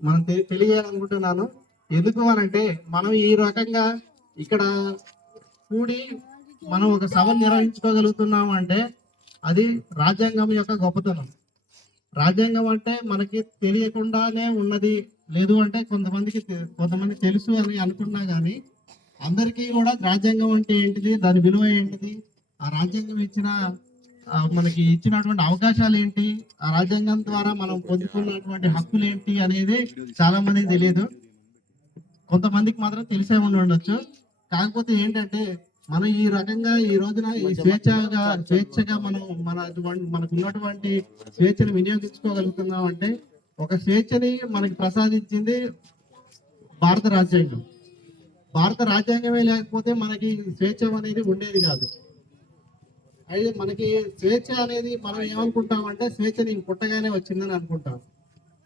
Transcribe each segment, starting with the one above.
మనం తెలియాలనుకుంటున్నాను. ఎందుకు అనంటే మనం ఈ రకంగా ఇక్కడ కూడి మనం ఒక సభను నిర్వహించుకోగలుగుతున్నాం అంటే అది రాజ్యాంగం యొక్క గొప్పతనం. రాజ్యాంగం అంటే మనకి తెలియకుండానే ఉన్నది, లేదు అంటే కొంతమంది తెలుసు అని అనుకున్నా కానీ అందరికీ కూడా రాజ్యాంగం అంటే ఏంటిది, దాని విలువ ఏంటిది, ఆ రాజ్యాంగం మనకి ఇచ్చినటువంటి అవకాశాలు ఏంటి, ఆ రాజ్యాంగం ద్వారా మనం పొందుకున్నటువంటి హక్కులు ఏంటి అనేది చాలా మందికి తెలియదు. కొంతమందికి మాత్రం తెలిసే ఉండొచ్చు. కాకపోతే ఏంటంటే మనం ఈ రకంగా ఈ రోజున ఈ స్వేచ్ఛగా మనకు ఉన్నటువంటి స్వేచ్ఛను వినియోగించుకోగలుగుతున్నాం అంటే ఒక స్వేచ్ఛని మనకి ప్రసాదించింది భారత రాజ్యాంగం. భారత రాజ్యాంగమే లేకపోతే మనకి స్వేచ్ఛ అనేది ఉండేది కాదు. అయితే మనకి స్వేచ్ఛ అనేది మనం ఏమనుకుంటామంటే స్వేచ్ఛ నీకు పుట్టగానే వచ్చిందని అనుకుంటాం.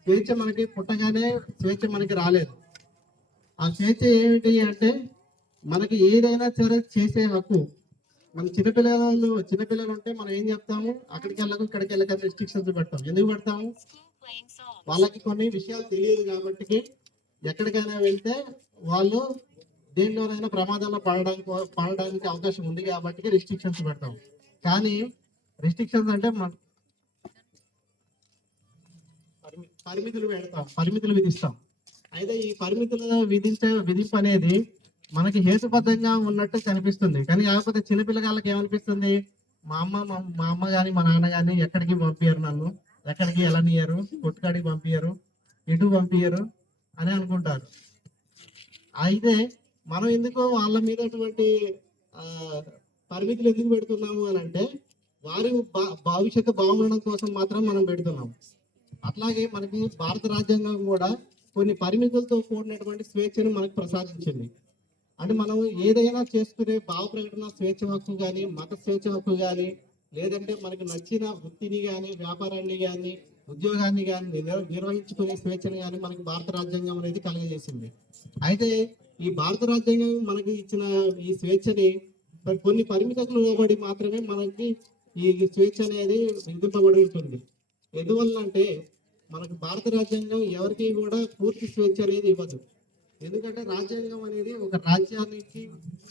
స్వేచ్ఛ మనకి రాలేదు. ఆ స్వేచ్ఛ ఏమిటి అంటే మనకి ఏదైనా సరే చేసే హక్కు. మన చిన్నపిల్లలు ఉంటే మనం ఏం చెప్తాము, అక్కడికి వెళ్ళకు ఇక్కడికి వెళ్ళక రెస్ట్రిక్షన్స్ పెడతాం. ఎందుకు పెడతాము? వాళ్ళకి కొన్ని విషయాలు తెలియదు కాబట్టి ఎక్కడికైనా వెళ్తే వాళ్ళు దేనిలోనైనా ప్రమాదంలో పడడానికి అవకాశం ఉంది కాబట్టి రెస్ట్రిక్షన్స్ పెడతాం. కానీ రెస్ట్రిక్షన్స్ అంటే పరిమితులు విధిస్తాం. అయితే ఈ పరిమితులు విధింపు అనేది మనకి హేతుబద్ధంగా ఉన్నట్టు కనిపిస్తుంది. కానీ కాకపోతే చిన్నపిల్లగాళ్ళకి ఏమనిపిస్తుంది, మా అమ్మ కానీ మా నాన్న కానీ ఎక్కడికి పంపించరు, నన్ను ఎక్కడికి వెళ్ళనియరు, కొట్టుకాడికి పంపించరు, ఎటు పంపించరు అని అనుకుంటారు. అయితే మనం ఎందుకు వాళ్ళ మీద పరిమితులు ఎందుకు పెడుతున్నాము అని అంటే వారి భవిష్యత్తు బాగుండడం కోసం మాత్రం మనం పెడుతున్నాము. అట్లాగే మనకి భారత రాజ్యాంగం కూడా కొన్ని పరిమితులతో కూడినటువంటి స్వేచ్ఛను మనకు ప్రసాదించింది. అంటే మనం ఏదైనా చేసుకునే భావ ప్రకటన స్వేచ్ఛ హక్కు కానీ, మత స్వేచ్ఛ హక్కు కానీ, లేదంటే మనకు నచ్చిన వృత్తిని కానీ, వ్యాపారాన్ని కానీ, ఉద్యోగాన్ని కానీ నిర్వహించుకునే స్వేచ్ఛను కానీ మనకి భారత రాజ్యాంగం అనేది కలుగజేసింది. అయితే ఈ భారత రాజ్యాంగం మనకి ఇచ్చిన ఈ స్వేచ్ఛని కొన్ని పరిమితులు లోబడి మాత్రమే మనకి ఈ స్వేచ్ఛ అనేది విధింపబడి ఉంటుంది. ఎందువల్ల అంటే మనకు భారత రాజ్యాంగం ఎవరికి కూడా పూర్తి స్వేచ్ఛ అనేది ఇవ్వదు. ఎందుకంటే రాజ్యాంగం అనేది ఒక రాజ్యానికి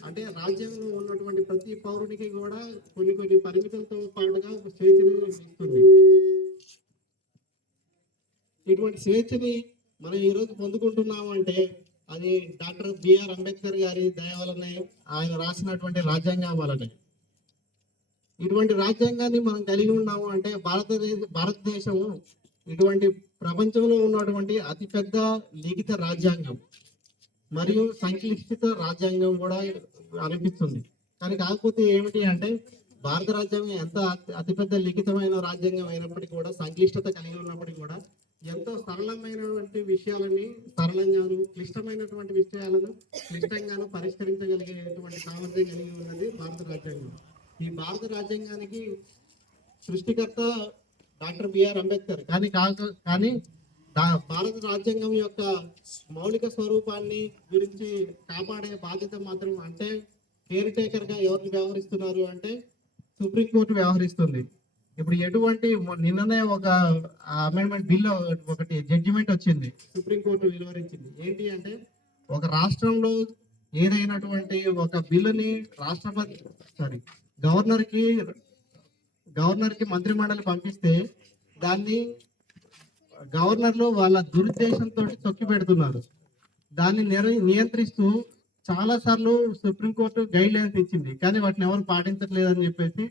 అంటే రాజ్యాంగంలో ఉన్నటువంటి ప్రతి పౌరునికి కూడా కొన్ని పరిమితులతో పాటుగా స్వేచ్ఛను ఇస్తుంది. ఇటువంటి స్వేచ్ఛని మనం ఈరోజు పొందుకుంటున్నాము అంటే అది డాక్టర్ బిఆర్ అంబేద్కర్ గారి దయ వలనే, ఆయన రాసినటువంటి రాజ్యాంగం వలనే. ఇటువంటి రాజ్యాంగాన్ని మనం కలిగి ఉన్నాము అంటే భారతదేశము ఇటువంటి ప్రపంచంలో ఉన్నటువంటి అతిపెద్ద లిఖిత రాజ్యాంగం మరియు సంక్లిష్ట రాజ్యాంగం కూడా అనిపిస్తుంది. కానీ కాకపోతే ఏమిటి అంటే భారత రాజ్యాంగం ఎంత అతిపెద్ద లిఖితమైన రాజ్యాంగం అయినప్పటికీ కూడా, సంక్లిష్టత కలిగి ఉన్నప్పటికీ కూడా ఎంతో సరళమైనటువంటి విషయాలని సరళంగాను, క్లిష్టమైనటువంటి విషయాలను క్లిష్టంగాను పరిష్కరించగలిగేటువంటి సామర్థ్యం కలిగి ఉన్నది భారత రాజ్యాంగం. ఈ భారత రాజ్యాంగానికి సృష్టికర్త డాక్టర్ బిఆర్ అంబేద్కర్. కానీ భారత రాజ్యాంగం యొక్క మౌలిక స్వరూపాన్ని గురించి కాపాడే బాధ్యత మాత్రం అంటే కేర్ టేకర్ గా ఎవరు వ్యవహరిస్తున్నారు అంటే సుప్రీంకోర్టు వ్యవహరిస్తుంది. ఇప్పుడు నిన్ననే ఒక అమెండ్మెంట్ బిల్ ఒకటి జడ్జిమెంట్ వచ్చింది, సుప్రీంకోర్టు వెలువరించింది. ఏంటి అంటే ఒక రాష్ట్రంలో ఏదైనటువంటి ఒక బిల్లుని గవర్నర్ కి మంత్రిమండలి పంపిస్తే దాన్ని గవర్నర్లు వాళ్ళ దురుద్దేశంతో తొక్కి పెడుతున్నారు. దాన్ని నియంత్రిస్తూ చాలా సార్లు సుప్రీంకోర్టు గైడ్ లైన్స్ ఇచ్చింది, కానీ వాటిని ఎవరు పాటించట్లేదని చెప్పేసి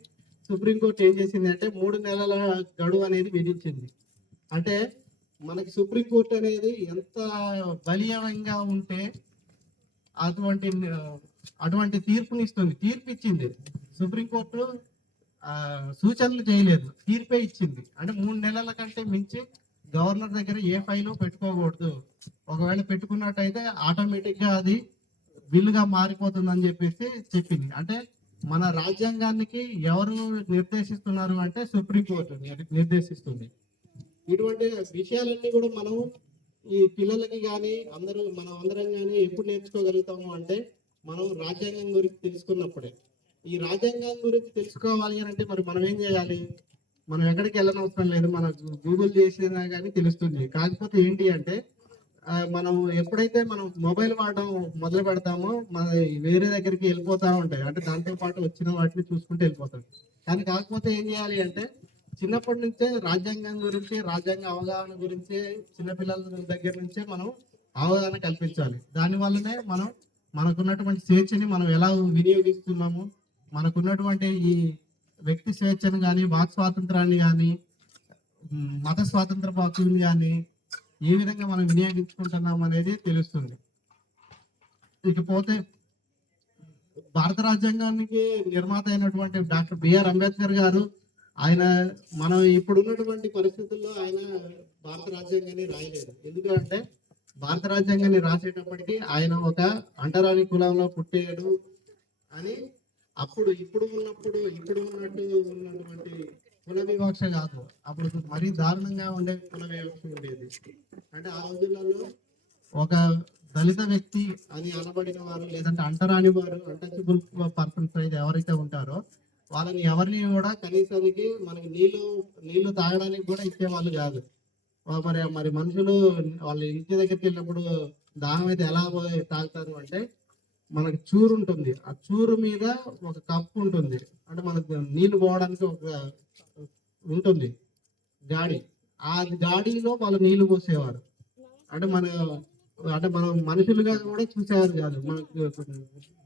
సుప్రీంకోర్టు ఏం చేసింది అంటే 3 నెలల గడువు అనేది విధించింది. అంటే మనకి సుప్రీంకోర్టు అనేది ఎంత బలీయంగా ఉంటే అటువంటి తీర్పు ఇచ్చింది. సుప్రీంకోర్టు సూచనలు చేయలేదు, తీర్పే ఇచ్చింది. అంటే 3 నెలల కంటే మించి గవర్నర్ దగ్గర ఏ ఫైలు పెట్టుకోకూడదు, ఒకవేళ పెట్టుకున్నట్టయితే ఆటోమేటిక్ గా అది బిల్లుగా మారిపోతుందని చెప్పేసి చెప్పింది. అంటే మన రాజ్యాంగానికి ఎవరు నిర్దేశిస్తున్నారు అంటే సుప్రీంకోర్టు నిర్దేశిస్తుంది. ఇటువంటి విషయాలన్నీ కూడా మనం ఈ పిల్లలకి కానీ మనం అందరం కానీ ఎప్పుడు నేర్చుకోగలుగుతాము అంటే మనం రాజ్యాంగం గురించి తెలుసుకున్నప్పుడే. ఈ రాజ్యాంగం గురించి తెలుసుకోవాలి అంటే మరి మనం ఏం చేయాలి? మనం ఎక్కడికి వెళ్ళనవసరం లేదు, మన గూగుల్ చేసినా కానీ తెలుస్తుంది. కాకపోతే ఏంటి అంటే మనం ఎప్పుడైతే మనం మొబైల్ వాడడం మొదలు పెడతామో మన వేరే దగ్గరికి వెళ్ళిపోతా ఉంటాయి, అంటే దాంతో పాటు వచ్చిన వాటిని చూసుకుంటూ వెళ్ళిపోతాం. కానీ కాకపోతే ఏం చేయాలి అంటే చిన్నప్పటి నుంచే రాజ్యాంగం గురించి, రాజ్యాంగ అవగాహన గురించి చిన్నపిల్లల దగ్గర నుంచే మనం అవగాహన కల్పించాలి. దాని వల్లనే మనం మనకున్నటువంటి స్వేచ్ఛని మనం ఎలా వినియోగిస్తున్నాము, మనకున్నటువంటి ఈ వ్యక్తి స్వేచ్ఛను కానీ, వాక్ స్వాతంత్రాన్ని కానీ, మత స్వాతంత్ర హక్కుని కానీ ఏ విధంగా మనం వినియోగించుకుంటున్నాం అనేది తెలుస్తుంది. ఇకపోతే భారత రాజ్యాంగానికి నిర్మాత అయినటువంటి డాక్టర్ బిఆర్ అంబేద్కర్ గారు, ఆయన మనం ఇప్పుడున్నటువంటి పరిస్థితుల్లో ఆయన భారత రాజ్యాంగాన్ని రాయలేదు. ఎందుకంటే భారత రాజ్యాంగాన్ని రాసేటప్పటికి ఆయన ఒక అంటరాని కులంలో పుట్టాడు అని అప్పుడు ఇప్పుడు ఉన్నట్టు ఉన్నటువంటి కుల వివక్ష కాదు, అప్పుడు మరీ దారుణంగా ఉండే కుల వివక్ష ఉండేది. అంటే ఆ రోజులలో ఒక దళిత వ్యక్తి అని అనబడిన వారు, లేదంటే అంటరాని వారు, అన్టచబుల్ పర్సన్స్ ఎవరైతే ఉంటారో వాళ్ళని ఎవరిని కూడా కనీసానికి మనకి నీళ్లు తాగడానికి కూడా ఇచ్చేవాళ్ళు కాదు. మరి మనుషులు వాళ్ళ ఇంటి దగ్గరికి వెళ్ళినప్పుడు దాహం అయితే ఎలా తాగుతారు అంటే మనకి చూరు ఉంటుంది, ఆ చూరు మీద ఒక కప్పు ఉంటుంది, అంటే మనకు నీళ్లు పోవడానికి ఒక ఉంటుంది గాడి, ఆ గాడిలో వాళ్ళు నీళ్లు పోసేవారు. అంటే మనం మనుషులుగా కూడా చూసేవారు కాదు. మనకు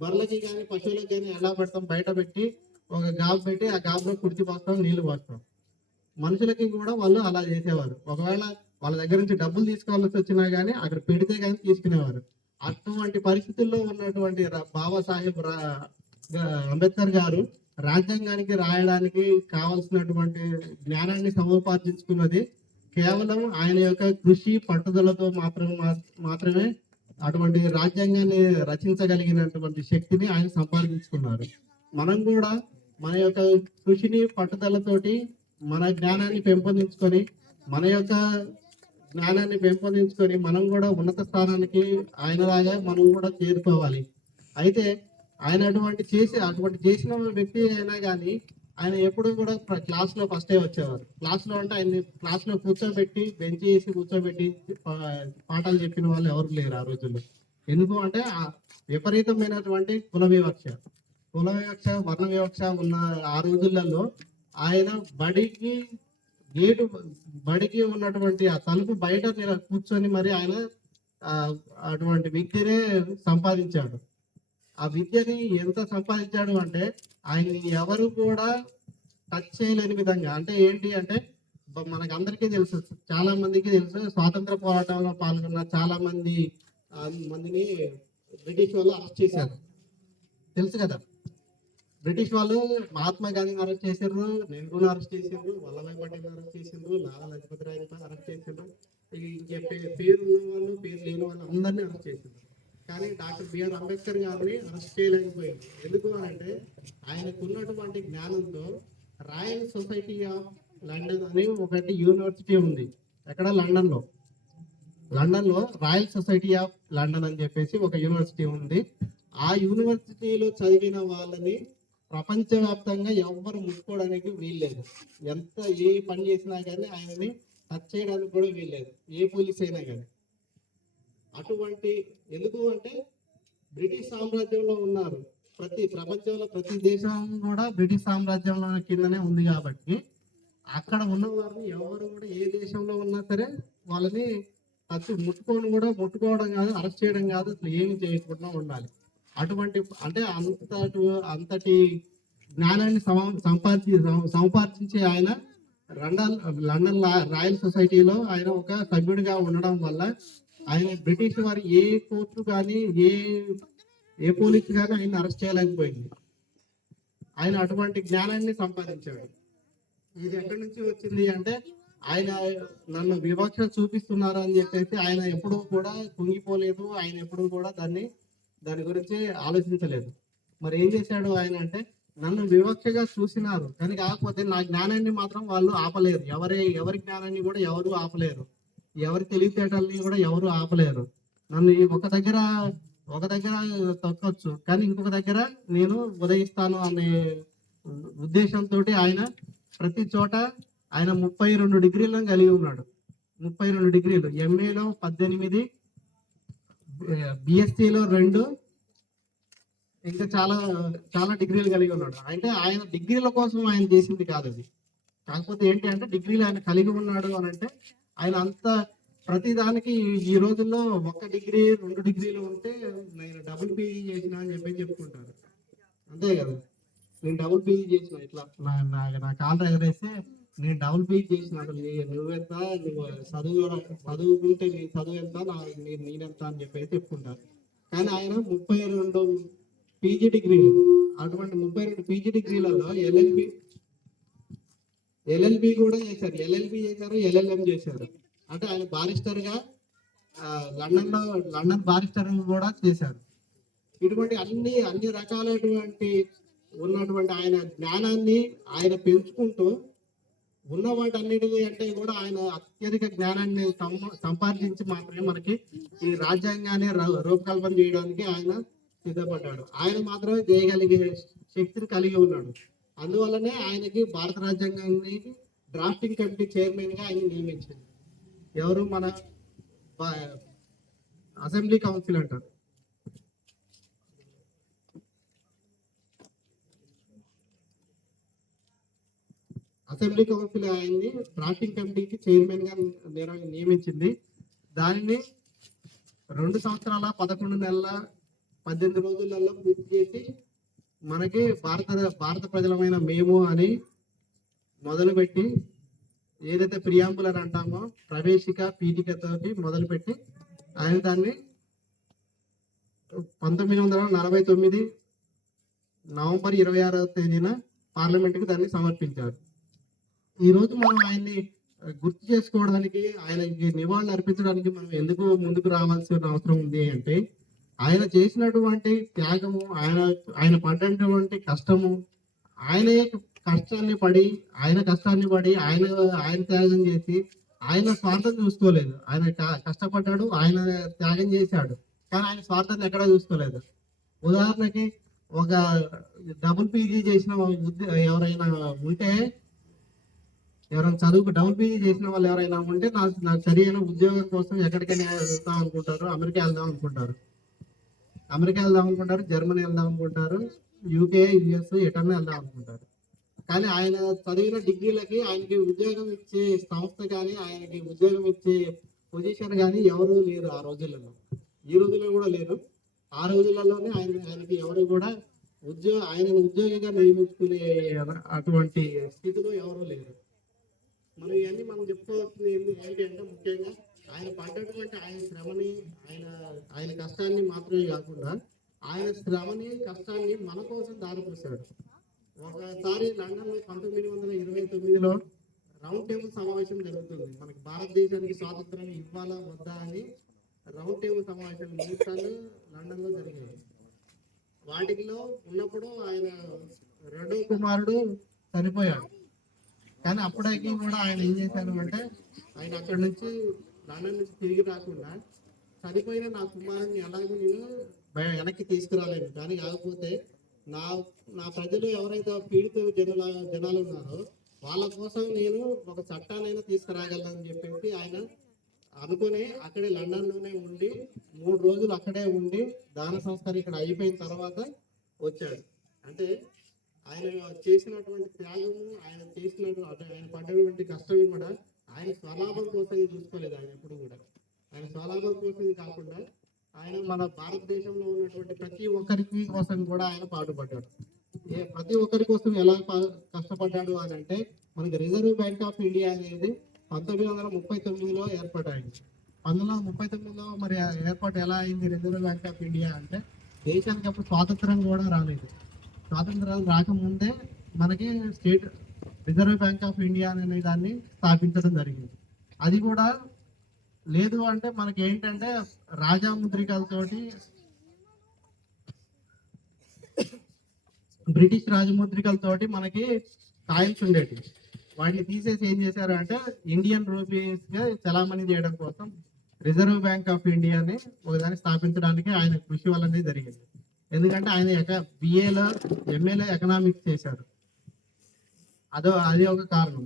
బర్రెలకి కానీ పశువులకు కానీ ఎలా పెడతాం, బయట పెట్టి ఒక గాబు పెట్టి ఆ గాబులో కుడిచి పోస్తాం, నీళ్లు పోస్తాం. మనుషులకి కూడా వాళ్ళు అలా చేసేవారు. ఒకవేళ వాళ్ళ దగ్గర నుంచి డబ్బులు తీసుకోవాల్సి వచ్చినా కానీ అక్కడ పెడితే కానీ తీసుకునేవారు. అటువంటి పరిస్థితుల్లో ఉన్నటువంటి బాబాసాహెబ్ అంబేద్కర్ గారు రాజ్యాంగానికి రాయడానికి కావాల్సినటువంటి జ్ఞానాన్ని సముపార్జించుకున్నది కేవలం ఆయన యొక్క కృషి పట్టుదలతో మాత్రమే అటువంటి రాజ్యాంగాన్ని రచించగలిగినటువంటి శక్తిని ఆయన సంపాదించుకున్నారు. మనం కూడా మన యొక్క కృషిని పట్టుదలతోటి మన జ్ఞానాన్ని పెంపొందించుకొని మనం కూడా ఉన్నత స్థానానికి ఆయనలాగా మనం కూడా చేరుకోవాలి. అయితే ఆయన అటువంటి చేసిన వ్యక్తి అయినా కానీ ఆయన ఎప్పుడు కూడా క్లాస్లో ఫస్టే వచ్చేవారు. క్లాస్లో అంటే ఆయన్ని క్లాస్లో బెంచ్ వేసి కూర్చోబెట్టి పాఠాలు చెప్పిన వాళ్ళు ఎవరు లేరు ఆ రోజుల్లో. ఎందుకు అంటే విపరీతమైనటువంటి కుల వివక్ష, వర్ణ వివక్ష ఉన్న ఆ రోజులలో ఆయన బడికి ఉన్నటువంటి ఆ తలుపు బయట కూర్చొని మరి ఆయన అటువంటి విద్యనే సంపాదించాడు. ఆ విద్యని ఎంత సంపాదించాడు అంటే ఆయన్ని ఎవరు కూడా టచ్ చేయలేని విధంగా. అంటే ఏంటి అంటే మనకు అందరికీ తెలుసు, చాలా మందికి తెలుసు, స్వాతంత్ర పోరాటంలో పాల్గొన్న చాలా మందిని బ్రిటిష్ వాళ్ళు అరెస్ట్ చేశారు, తెలుసు కదా. బ్రిటిష్ వాళ్ళు మహాత్మా గాంధీని అరెస్ట్ చేశారు, నెహ్రూని అరెస్ట్ చేశారు, వల్లభాయ్ పటేల్ అరెస్ట్ చేశారు, లాలా లజపతి రాయ్ అరెస్ట్ చేశారు, ఇంకే పేరు ఉన్న వాళ్ళు, పేరు లేని వాళ్ళు అందరినీ అరెస్ట్ చేశారు. కానీ డాక్టర్ బిఆర్ అంబేద్కర్ గారిని అరెస్ట్ చేయలేకపోయారు. ఎందుకు అంటే ఆయనకున్నటువంటి జ్ఞానంతో రాయల్ సొసైటీ ఆఫ్ లండన్ అని ఒకటి యూనివర్సిటీ ఉంది. ఎక్కడ? లండన్లో రాయల్ సొసైటీ ఆఫ్ లండన్ అని చెప్పేసి ఒక యూనివర్సిటీ ఉంది. ఆ యూనివర్సిటీలో చదివిన వాళ్ళని ప్రపంచవ్యాప్తంగా ఎవ్వరు ముట్టుకోవడానికి వీల్లేదు. ఎంత ఏ పని చేసినా కానీ ఆయనని టచ్ చేయడానికి కూడా వీల్లేదు, ఏ పోలీస్ అయినా కానీ. అటువంటి ఎందుకు అంటే బ్రిటిష్ సామ్రాజ్యంలో ఉన్నారు, ప్రపంచంలో ప్రతి దేశం కూడా బ్రిటిష్ సామ్రాజ్యంలో కిందనే ఉంది కాబట్టి అక్కడ ఉన్న వారిని ఎవరు కూడా ఏ దేశంలో ఉన్నా సరే వాళ్ళని ముట్టుకోవడం కాదు, అరెస్ట్ చేయడం కాదు, అసలు ఏమి చేయకుండా ఉండాలి. అటువంటి అంటే అంతటి జ్ఞానాన్ని సంపాదించే ఆయన లండన్ రాయల్ సొసైటీలో ఆయన ఒక సభ్యుడిగా ఉండడం వల్ల ఆయన బ్రిటిష్ వారు ఏ కోర్టు కానీ ఏ పోలీసు కానీ ఆయన అరెస్ట్ చేయలేకపోయింది. ఆయన అటువంటి జ్ఞానాన్ని సంపాదించాడు. ఇది ఎక్కడి నుంచి వచ్చింది అంటే ఆయన నన్ను వివక్ష చూపిస్తున్నారు అని చెప్పేసి ఆయన ఎప్పుడూ కూడా కుంగిపోలేదు, ఆయన ఎప్పుడూ కూడా దాని గురించి ఆలోచించలేదు. మరి ఏం చేశాడు ఆయన అంటే నన్ను వివక్షగా చూసినారు కానీ కాకపోతే నా జ్ఞానాన్ని మాత్రం వాళ్ళు ఆపలేరు. ఎవరి జ్ఞానాన్ని కూడా ఎవరు ఆపలేరు, ఎవరి తెలివితేటల్ని కూడా ఎవరు ఆపలేరు. నన్ను ఒక దగ్గర తొక్కవచ్చు కానీ ఇంకొక దగ్గర నేను ఉదయిస్తాను అనే ఉద్దేశంతో ఆయన ప్రతి చోట ఆయన 32 డిగ్రీలను కలిగి ఉన్నాడు. 32 డిగ్రీలు, ఎంఏలో 18, బిఎస్సిలో 2, ఇంకా చాలా చాలా డిగ్రీలు కలిగి ఉన్నాడు. అంటే ఆయన డిగ్రీల కోసం ఆయన చేసింది కాదు అది. కాకపోతే ఏంటి అంటే డిగ్రీలు ఆయన కలిగి ఉన్నాడు అని అంటే ఆయన అంత ప్రతి దానికి ఈ రోజుల్లో 1 డిగ్రీ 2 డిగ్రీలు ఉంటే నేను డబుల్ పీజీ చేసిన అని చెప్పి చెప్పుకుంటారు. అంతే కదా, నేను డబుల్ పీజీ చేసిన, ఇట్లా నా కాళ్ళు ఎగరేస్తే నేను డబుల్ పీజీ చేసిన, అసలు నువ్వెంత, నువ్వు చదువుకుంటే నీ చదువు ఎంత, నేనెంత అని చెప్పేసి చెప్పుకుంటారు. కానీ ఆయన 32 పీజీ డిగ్రీలు, అటువంటి 32 పీజీ డిగ్రీలలో ఎల్ఎల్బి కూడా చేశారు, ఎల్ఎల్బి చేశారు, ఎల్ఎల్ఎం చేశారు. అంటే ఆయన బారిస్టర్గా లండన్ బారిస్టర్ కూడా చేశారు. ఇటువంటి అన్ని రకాలైనటువంటి ఉన్నటువంటి ఆయన జ్ఞానాన్ని ఆయన పెంచుకుంటూ ఉన్న వాటన్నిటి అంటే కూడా ఆయన అత్యధిక జ్ఞానాన్ని సంపాదించి మాత్రమే మనకి ఈ రాజ్యాంగాన్ని రూపకల్పన చేయడానికి ఆయన సిద్ధపడ్డాడు. ఆయన మాత్రమే చేయగలిగే శక్తిని కలిగి ఉన్నాడు. అందువల్లనే ఆయనకి భారత రాజ్యాంగాన్ని డ్రాఫ్టింగ్ కమిటీ చైర్మన్ గా ఆయన నియమించింది. ఎవరు? మన అసెంబ్లీ కౌన్సిల్ అంటారు. అసెంబ్లీ కౌన్సిల్ ఆయన్ని డ్రాఫ్టింగ్ కమిటీకి చైర్మన్ గా నియమించింది. దానిని 2 సంవత్సరాల 11 నెలల 18 రోజులలో పూర్తి చేసి మనకి భారత ప్రజలమైన మేము అని మొదలుపెట్టి, ఏదైతే ప్రియాంబుల్ అని అంటామో ప్రవేశిక పీఠికతోటి మొదలుపెట్టి ఆయన దాన్ని 1949 నవంబర్ 26వ తేదీన పార్లమెంట్కి దాన్ని సమర్పించారు. ఈ రోజు మనం ఆయన్ని గుర్తు చేసుకోవడానికి, ఆయనకి నివాళులు అర్పించడానికి మనం ఎందుకు ముందుకు రావాల్సిన అవసరం ఉంది అంటే, ఆయన చేసినటువంటి త్యాగము, ఆయన పడ్డటువంటి కష్టము, ఆయన కష్టాన్ని పడి ఆయన త్యాగం చేసి ఆయన స్వార్థం చూసుకోలేదు. ఆయన కష్టపడ్డాడు, ఆయన త్యాగం చేశాడు, కానీ ఆయన స్వార్థాన్ని ఎక్కడా చూసుకోలేదు. ఉదాహరణకి ఒక డబుల్ పీజీ చేసిన ఎవరైనా ఉంటే, డబుల్ పీజీ చేసిన వాళ్ళు ఎవరైనా ఉంటే నాకు సరైన ఉద్యోగం కోసం ఎక్కడికైనా వెళ్దాం అనుకుంటారు, అమెరికా వెళ్దాం అనుకుంటారు, జర్మనీ వెళ్దాం అనుకుంటారు, యూకే, యుఎస్ ఎటన్నా వెళ్దాం అనుకుంటారు. కానీ ఆయన చదివిన డిగ్రీలకి ఆయనకి ఉద్యోగం ఇచ్చే సంస్థ కానీ, ఆయనకి ఉద్యోగం ఇచ్చే పొజిషన్ కానీ ఎవరు లేరు ఆ రోజులలో. ఈ రోజుల్లో కూడా లేరు. ఆ రోజులలోనే ఆయనకి ఎవరు కూడా ఆయన ఉద్యోగిగా నియమించుకునే అటువంటి స్థితిలో ఎవరూ లేరు. ఇవన్నీ మనం చెప్పుకోవాల్సింది ఏంటి అంటే, ముఖ్యంగా ఆయన పడ్డటువంటి ఆయన శ్రమని, ఆయన కష్టాన్ని మాత్రమే కాకుండా ఆయన శ్రమని కష్టాన్ని మన కోసం దారిపోసాడు. ఒకసారి లండన్లో 1929లో రౌండ్ టేబుల్ సమావేశం జరుగుతుంది. మనకి భారతదేశానికి స్వాతంత్రం ఇవ్వాలా వద్దా అని రౌండ్ టేబుల్ సమావేశం 3 సార్లు లండన్లో జరిగాయి. వాటిలో ఉన్నప్పుడు ఆయన 2వ కుమారుడు చనిపోయాడు. కానీ అప్పటికి కూడా ఆయన ఏం చేశారు అంటే, ఆయన అక్కడి నుంచి లండన్ నుంచి తిరిగి రాకుండా, చనిపోయిన నా కుమారుడిని ఎలాగో నేను వెనక్కి తీసుకురాలేను, కానీ కాకపోతే నా ప్రజలు ఎవరైతే పీడిత జనాలు ఉన్నారో వాళ్ళ కోసం నేను ఒక చట్టానైనా తీసుకురాగలనని చెప్పేసి ఆయన అనుకుని అక్కడే లండన్లోనే ఉండి 3 రోజులు అక్కడే ఉండి దాన సంస్కారం ఇక్కడ అయిపోయిన తర్వాత వచ్చాడు. అంటే ఆయన చేసినటువంటి త్యాగము, ఆయన పడ్డటువంటి కష్టం కూడా ఆయన స్వలాభం కోసం చూసుకోలేదు. ఆయన ఎప్పుడు కూడా ఆయన స్వలాభం కోసం కాకుండా ఆయన మన భారతదేశంలో ఉన్నటువంటి ప్రతి ఒక్కరికి కోసం కూడా ఆయన పాటుపడ్డాడు. ప్రతి ఒక్కరి కోసం ఎలా కష్టపడ్డాడు అని అంటే, మనకి రిజర్వ్ బ్యాంక్ ఆఫ్ ఇండియా అనేది 1939లో ఏర్పాటైంది. 1939లో మరి ఏర్పాటు ఎలా అయింది రిజర్వ్ బ్యాంక్ ఆఫ్ ఇండియా అంటే, దేశానికి అప్పుడు స్వాతంత్రం కూడా రాలేదు. స్వాతంత్రం రాకముందే మనకి state reserve bank of India అనే దాన్ని స్థాపించడం జరిగింది. అది కూడా లేదు అంటే మనకి ఏంటంటే రాజముద్రికలతోటి, బ్రిటిష్ రాజముద్రికలతోటి మనకి కాయిన్స్ ఉండేవి. వాటిని తీసేసి ఏం చేశారు అంటే ఇండియన్ రూపీస్ గా చలామణి చేయడం కోసం రిజర్వ్ బ్యాంక్ ఆఫ్ ఇండియాని ఒకదాన్ని స్థాపించడానికి ఆయన కృషి వల్లనే జరిగింది. ఎందుకంటే ఆయన బిఏలో ఎంఏలో ఎకనామిక్స్ చేశారు. అది ఒక కారణం.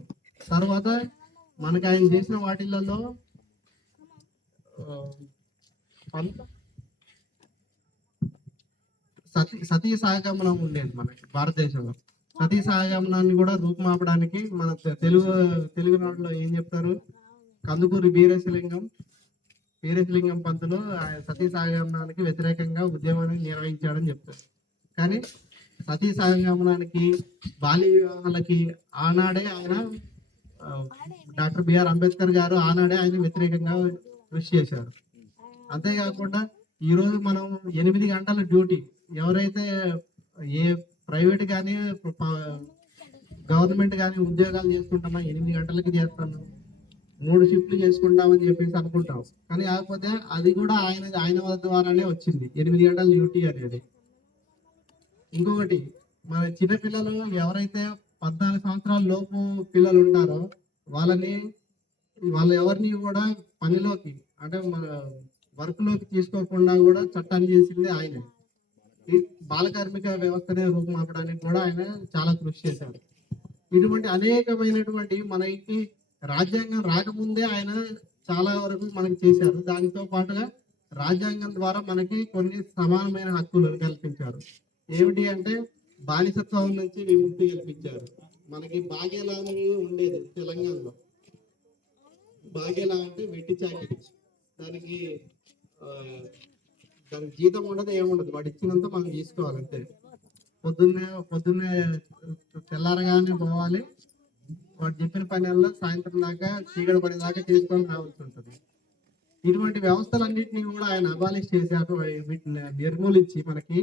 తర్వాత మనకి ఆయన చేసిన వాటిలలో సతీ సహగమనం ఉండేది మనకి భారతదేశంలో. సతీ సహగమనాన్ని కూడా రూపుమాపడానికి మన తెలుగు నాడులో ఏం చెప్తారు, కందుకూరి వీరేశలింగం పంతులు సతీ సహగమనానికి వ్యతిరేకంగా ఉద్యమాన్ని నిర్వహించాడని చెప్తారు. కానీ సతీ సహగమనానికి, బాల్య వివాహాలకి ఆనాడే ఆయన డాక్టర్ బిఆర్ అంబేద్కర్ గారు ఆనాడే ఆయన వ్యతిరేకంగా కృషి చేశారు. అంతేకాకుండా ఈరోజు మనం 8 గంటల డ్యూటీ, ఎవరైతే ఏ ప్రైవేట్ కానీ గవర్నమెంట్ కానీ ఉద్యోగాలు చేసుకుంటున్నా 8 గంటలకి చేస్తున్నాం, 3 షిఫ్ట్లు చేసుకుంటామని చెప్పేసి అనుకుంటాం. కానీ కాకపోతే అది కూడా ఆయన ద్వారానే వచ్చింది 8 గంటల డ్యూటీ అనేది. ఇంకొకటి, మన చిన్నపిల్లలు ఎవరైతే 14 సంవత్సరాల లోపు పిల్లలు ఉంటారో వాళ్ళు ఎవరిని కూడా పనిలోకి, అంటే మన వర్క్ లోకి తీసుకోకుండా కూడా చట్టాన్ని చేసింది ఆయనే. ఈ బాల కార్మిక వ్యవస్థనే రూపుమాపడానికి కూడా ఆయన చాలా కృషి చేశారు. ఇటువంటి అనేకమైనటువంటి మనకి రాజ్యాంగం రాకముందే ఆయన చాలా వరకు మనకి చేశారు. దానితో పాటుగా రాజ్యాంగం ద్వారా మనకి కొన్ని సమానమైన హక్కులు కల్పించారు. ఏమిటి అంటే బానిసత్వం నుంచి విముక్తి కల్పించారు. మనకి బాగేలా అనేది ఉండేది తెలంగాణలో. బాగేలా అంటే వెట్టి చాకిరి, దానికి జీతం ఉండదు, ఏముండదు, వాడు ఇచ్చినంత మనం తీసుకోవాలి అంతే. పొద్దున్నే తెల్లారగానే పోవాలి, వాడు చెప్పిన పని వల్ల సాయంత్రం దాకా చీకటి పని దాకా చేసుకొని రావాల్సి ఉంటుంది. ఇటువంటి వ్యవస్థలన్నింటినీ కూడా ఆయన అబాలిష్ చేశారు. వీటిని నిర్మూలించి మనకి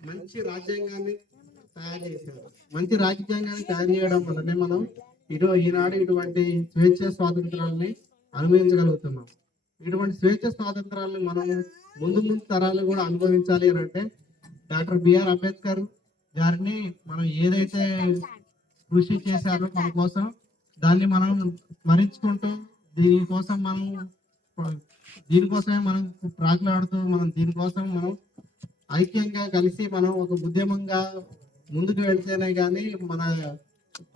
మంచి రాజ్యాంగాన్ని తయారు చేశారు. మంచి రాజ్యాంగాన్ని తయారు చేయడం వల్లనే మనం ఈనాడు ఇటువంటి స్వేచ్ఛ స్వాతంత్రాలని అనుభవించగలుగుతున్నాం. ఇటువంటి స్వేచ్ఛ స్వాతంత్రాలను మనం ముందు తరాలు కూడా అనుభవించాలి అని అంటే డాక్టర్ బిఆర్ అంబేద్కర్ గారిని మనం ఏదైతే కృషి చేశారో మన కోసం, దాన్ని మనం స్మరించుకుంటూ దీనికోసమే మనం ప్రాకులాడుతూ దీనికోసం మనం ఐక్యంగా కలిసి మనం ఒక ఉద్యమంగా ముందుకు వెళ్తేనే కానీ మన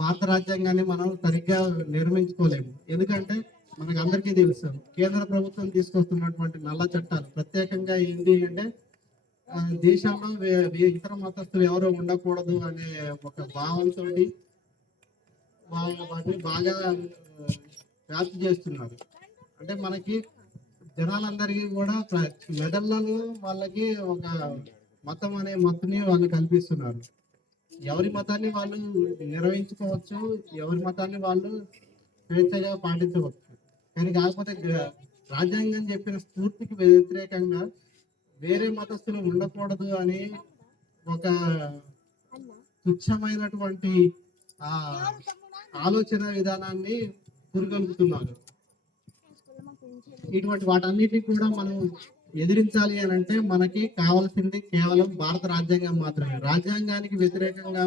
భారత రాజ్యాంగాన్ని మనం సరిగ్గా నిర్మించుకోలేము. ఎందుకంటే మనకు అందరికీ తెలుసు, కేంద్ర ప్రభుత్వం తీసుకొస్తున్నటువంటి నల్ల చట్టాలు ప్రత్యేకంగా ఏంటి అంటే దేశంలో ఇతర మతస్థులు ఎవరో ఉండకూడదు అనే ఒక భావంతో వాటిని బాగా వ్యాప్తి చేస్తున్నారు. అంటే మనకి జనాలందరికీ కూడా మెదళ్ళను వాళ్ళకి ఒక మతం అనే మత్తుని వాళ్ళు కల్పిస్తున్నారు. ఎవరి మతాన్ని వాళ్ళు నిర్వహించుకోవచ్చు, ఎవరి మతాన్ని వాళ్ళు స్వేచ్ఛగా పాటించవచ్చు. కానీ కాకపోతే రాజ్యాంగం చెప్పిన స్ఫూర్తికి వ్యతిరేకంగా వేరే మతస్థులు ఉండకూడదు అని ఒక తుచ్చమైనటువంటి ఆలోచన విధానాన్ని పురిగొల్పుతున్నారు. ఇటువంటి వాటన్నిటిని కూడా మనం ఎదిరించాలి అని అంటే మనకి కావాల్సింది కేవలం భారత రాజ్యాంగం మాత్రమే. రాజ్యాంగానికి వ్యతిరేకంగా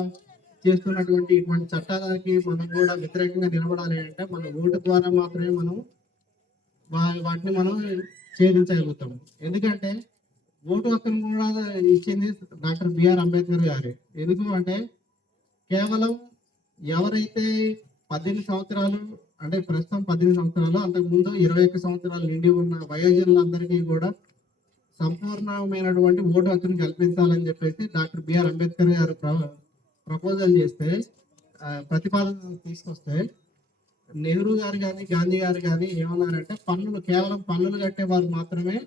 చేస్తున్నటువంటి ఇటువంటి చట్టాలకి మనం కూడా వ్యతిరేకంగా నిలబడాలి అంటే మన ఓటు ద్వారా మాత్రమే మనం వాటిని మనం ఛేదించగలుగుతాం. ఎందుకంటే ఓటు హక్కును కూడా ఇచ్చింది డాక్టర్ బిఆర్ అంబేద్కర్ గారే. ఎందుకు అంటే కేవలం ఎవరైతే 18 సంవత్సరాలు, అంటే ప్రస్తుతం 18 సంవత్సరాలు, అంతకుముందు 21 సంవత్సరాలు నిండి ఉన్న వయోజనులందరికీ కూడా సంపూర్ణమైనటువంటి ఓటు హక్కును కల్పించాలని చెప్పేసి డాక్టర్ బిఆర్ అంబేద్కర్ గారు ప్రపోజల్ చేస్తే, ప్రతిపాదన తీసుకొస్తే, నెహ్రూ గారు కానీ గాంధీ గారు కానీ ఏమన్నారంటే కేవలం పన్నులు కట్టే వారు మాత్రమే,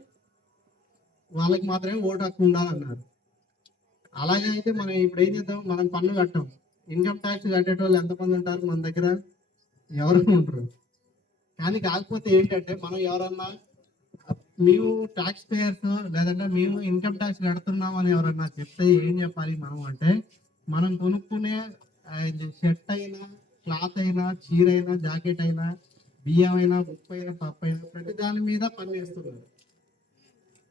వాళ్ళకి మాత్రమే ఓటు హక్కు ఉండాలన్నారు. అలాగే అయితే మనం ఇప్పుడు ఏం చేద్దాం, మనం పన్ను కట్టాం, ఇన్కమ్ ట్యాక్స్ కట్టేటోళ్ళు ఎంతమంది ఉంటారు మన దగ్గర? ఎవరు ఉంటారు. కానీ కాకపోతే ఏంటంటే మనం ఎవరన్నా మేము ట్యాక్స్ పేయర్స్ లేదంటే మేము ఇన్కమ్ ట్యాక్స్ కడుతున్నాం అని ఎవరన్నా చెప్తే ఏం చెప్పాలి మనం అంటే, మనం కొనుక్కునే షర్ట్ అయినా, క్లాత్ అయినా, చీర అయినా, జాకెట్ అయినా, బియ్యం అయినా, ఉప్పు అయినా, పప్పు అయినా ప్రతి దాని మీద పన్ను వేస్తున్నారు.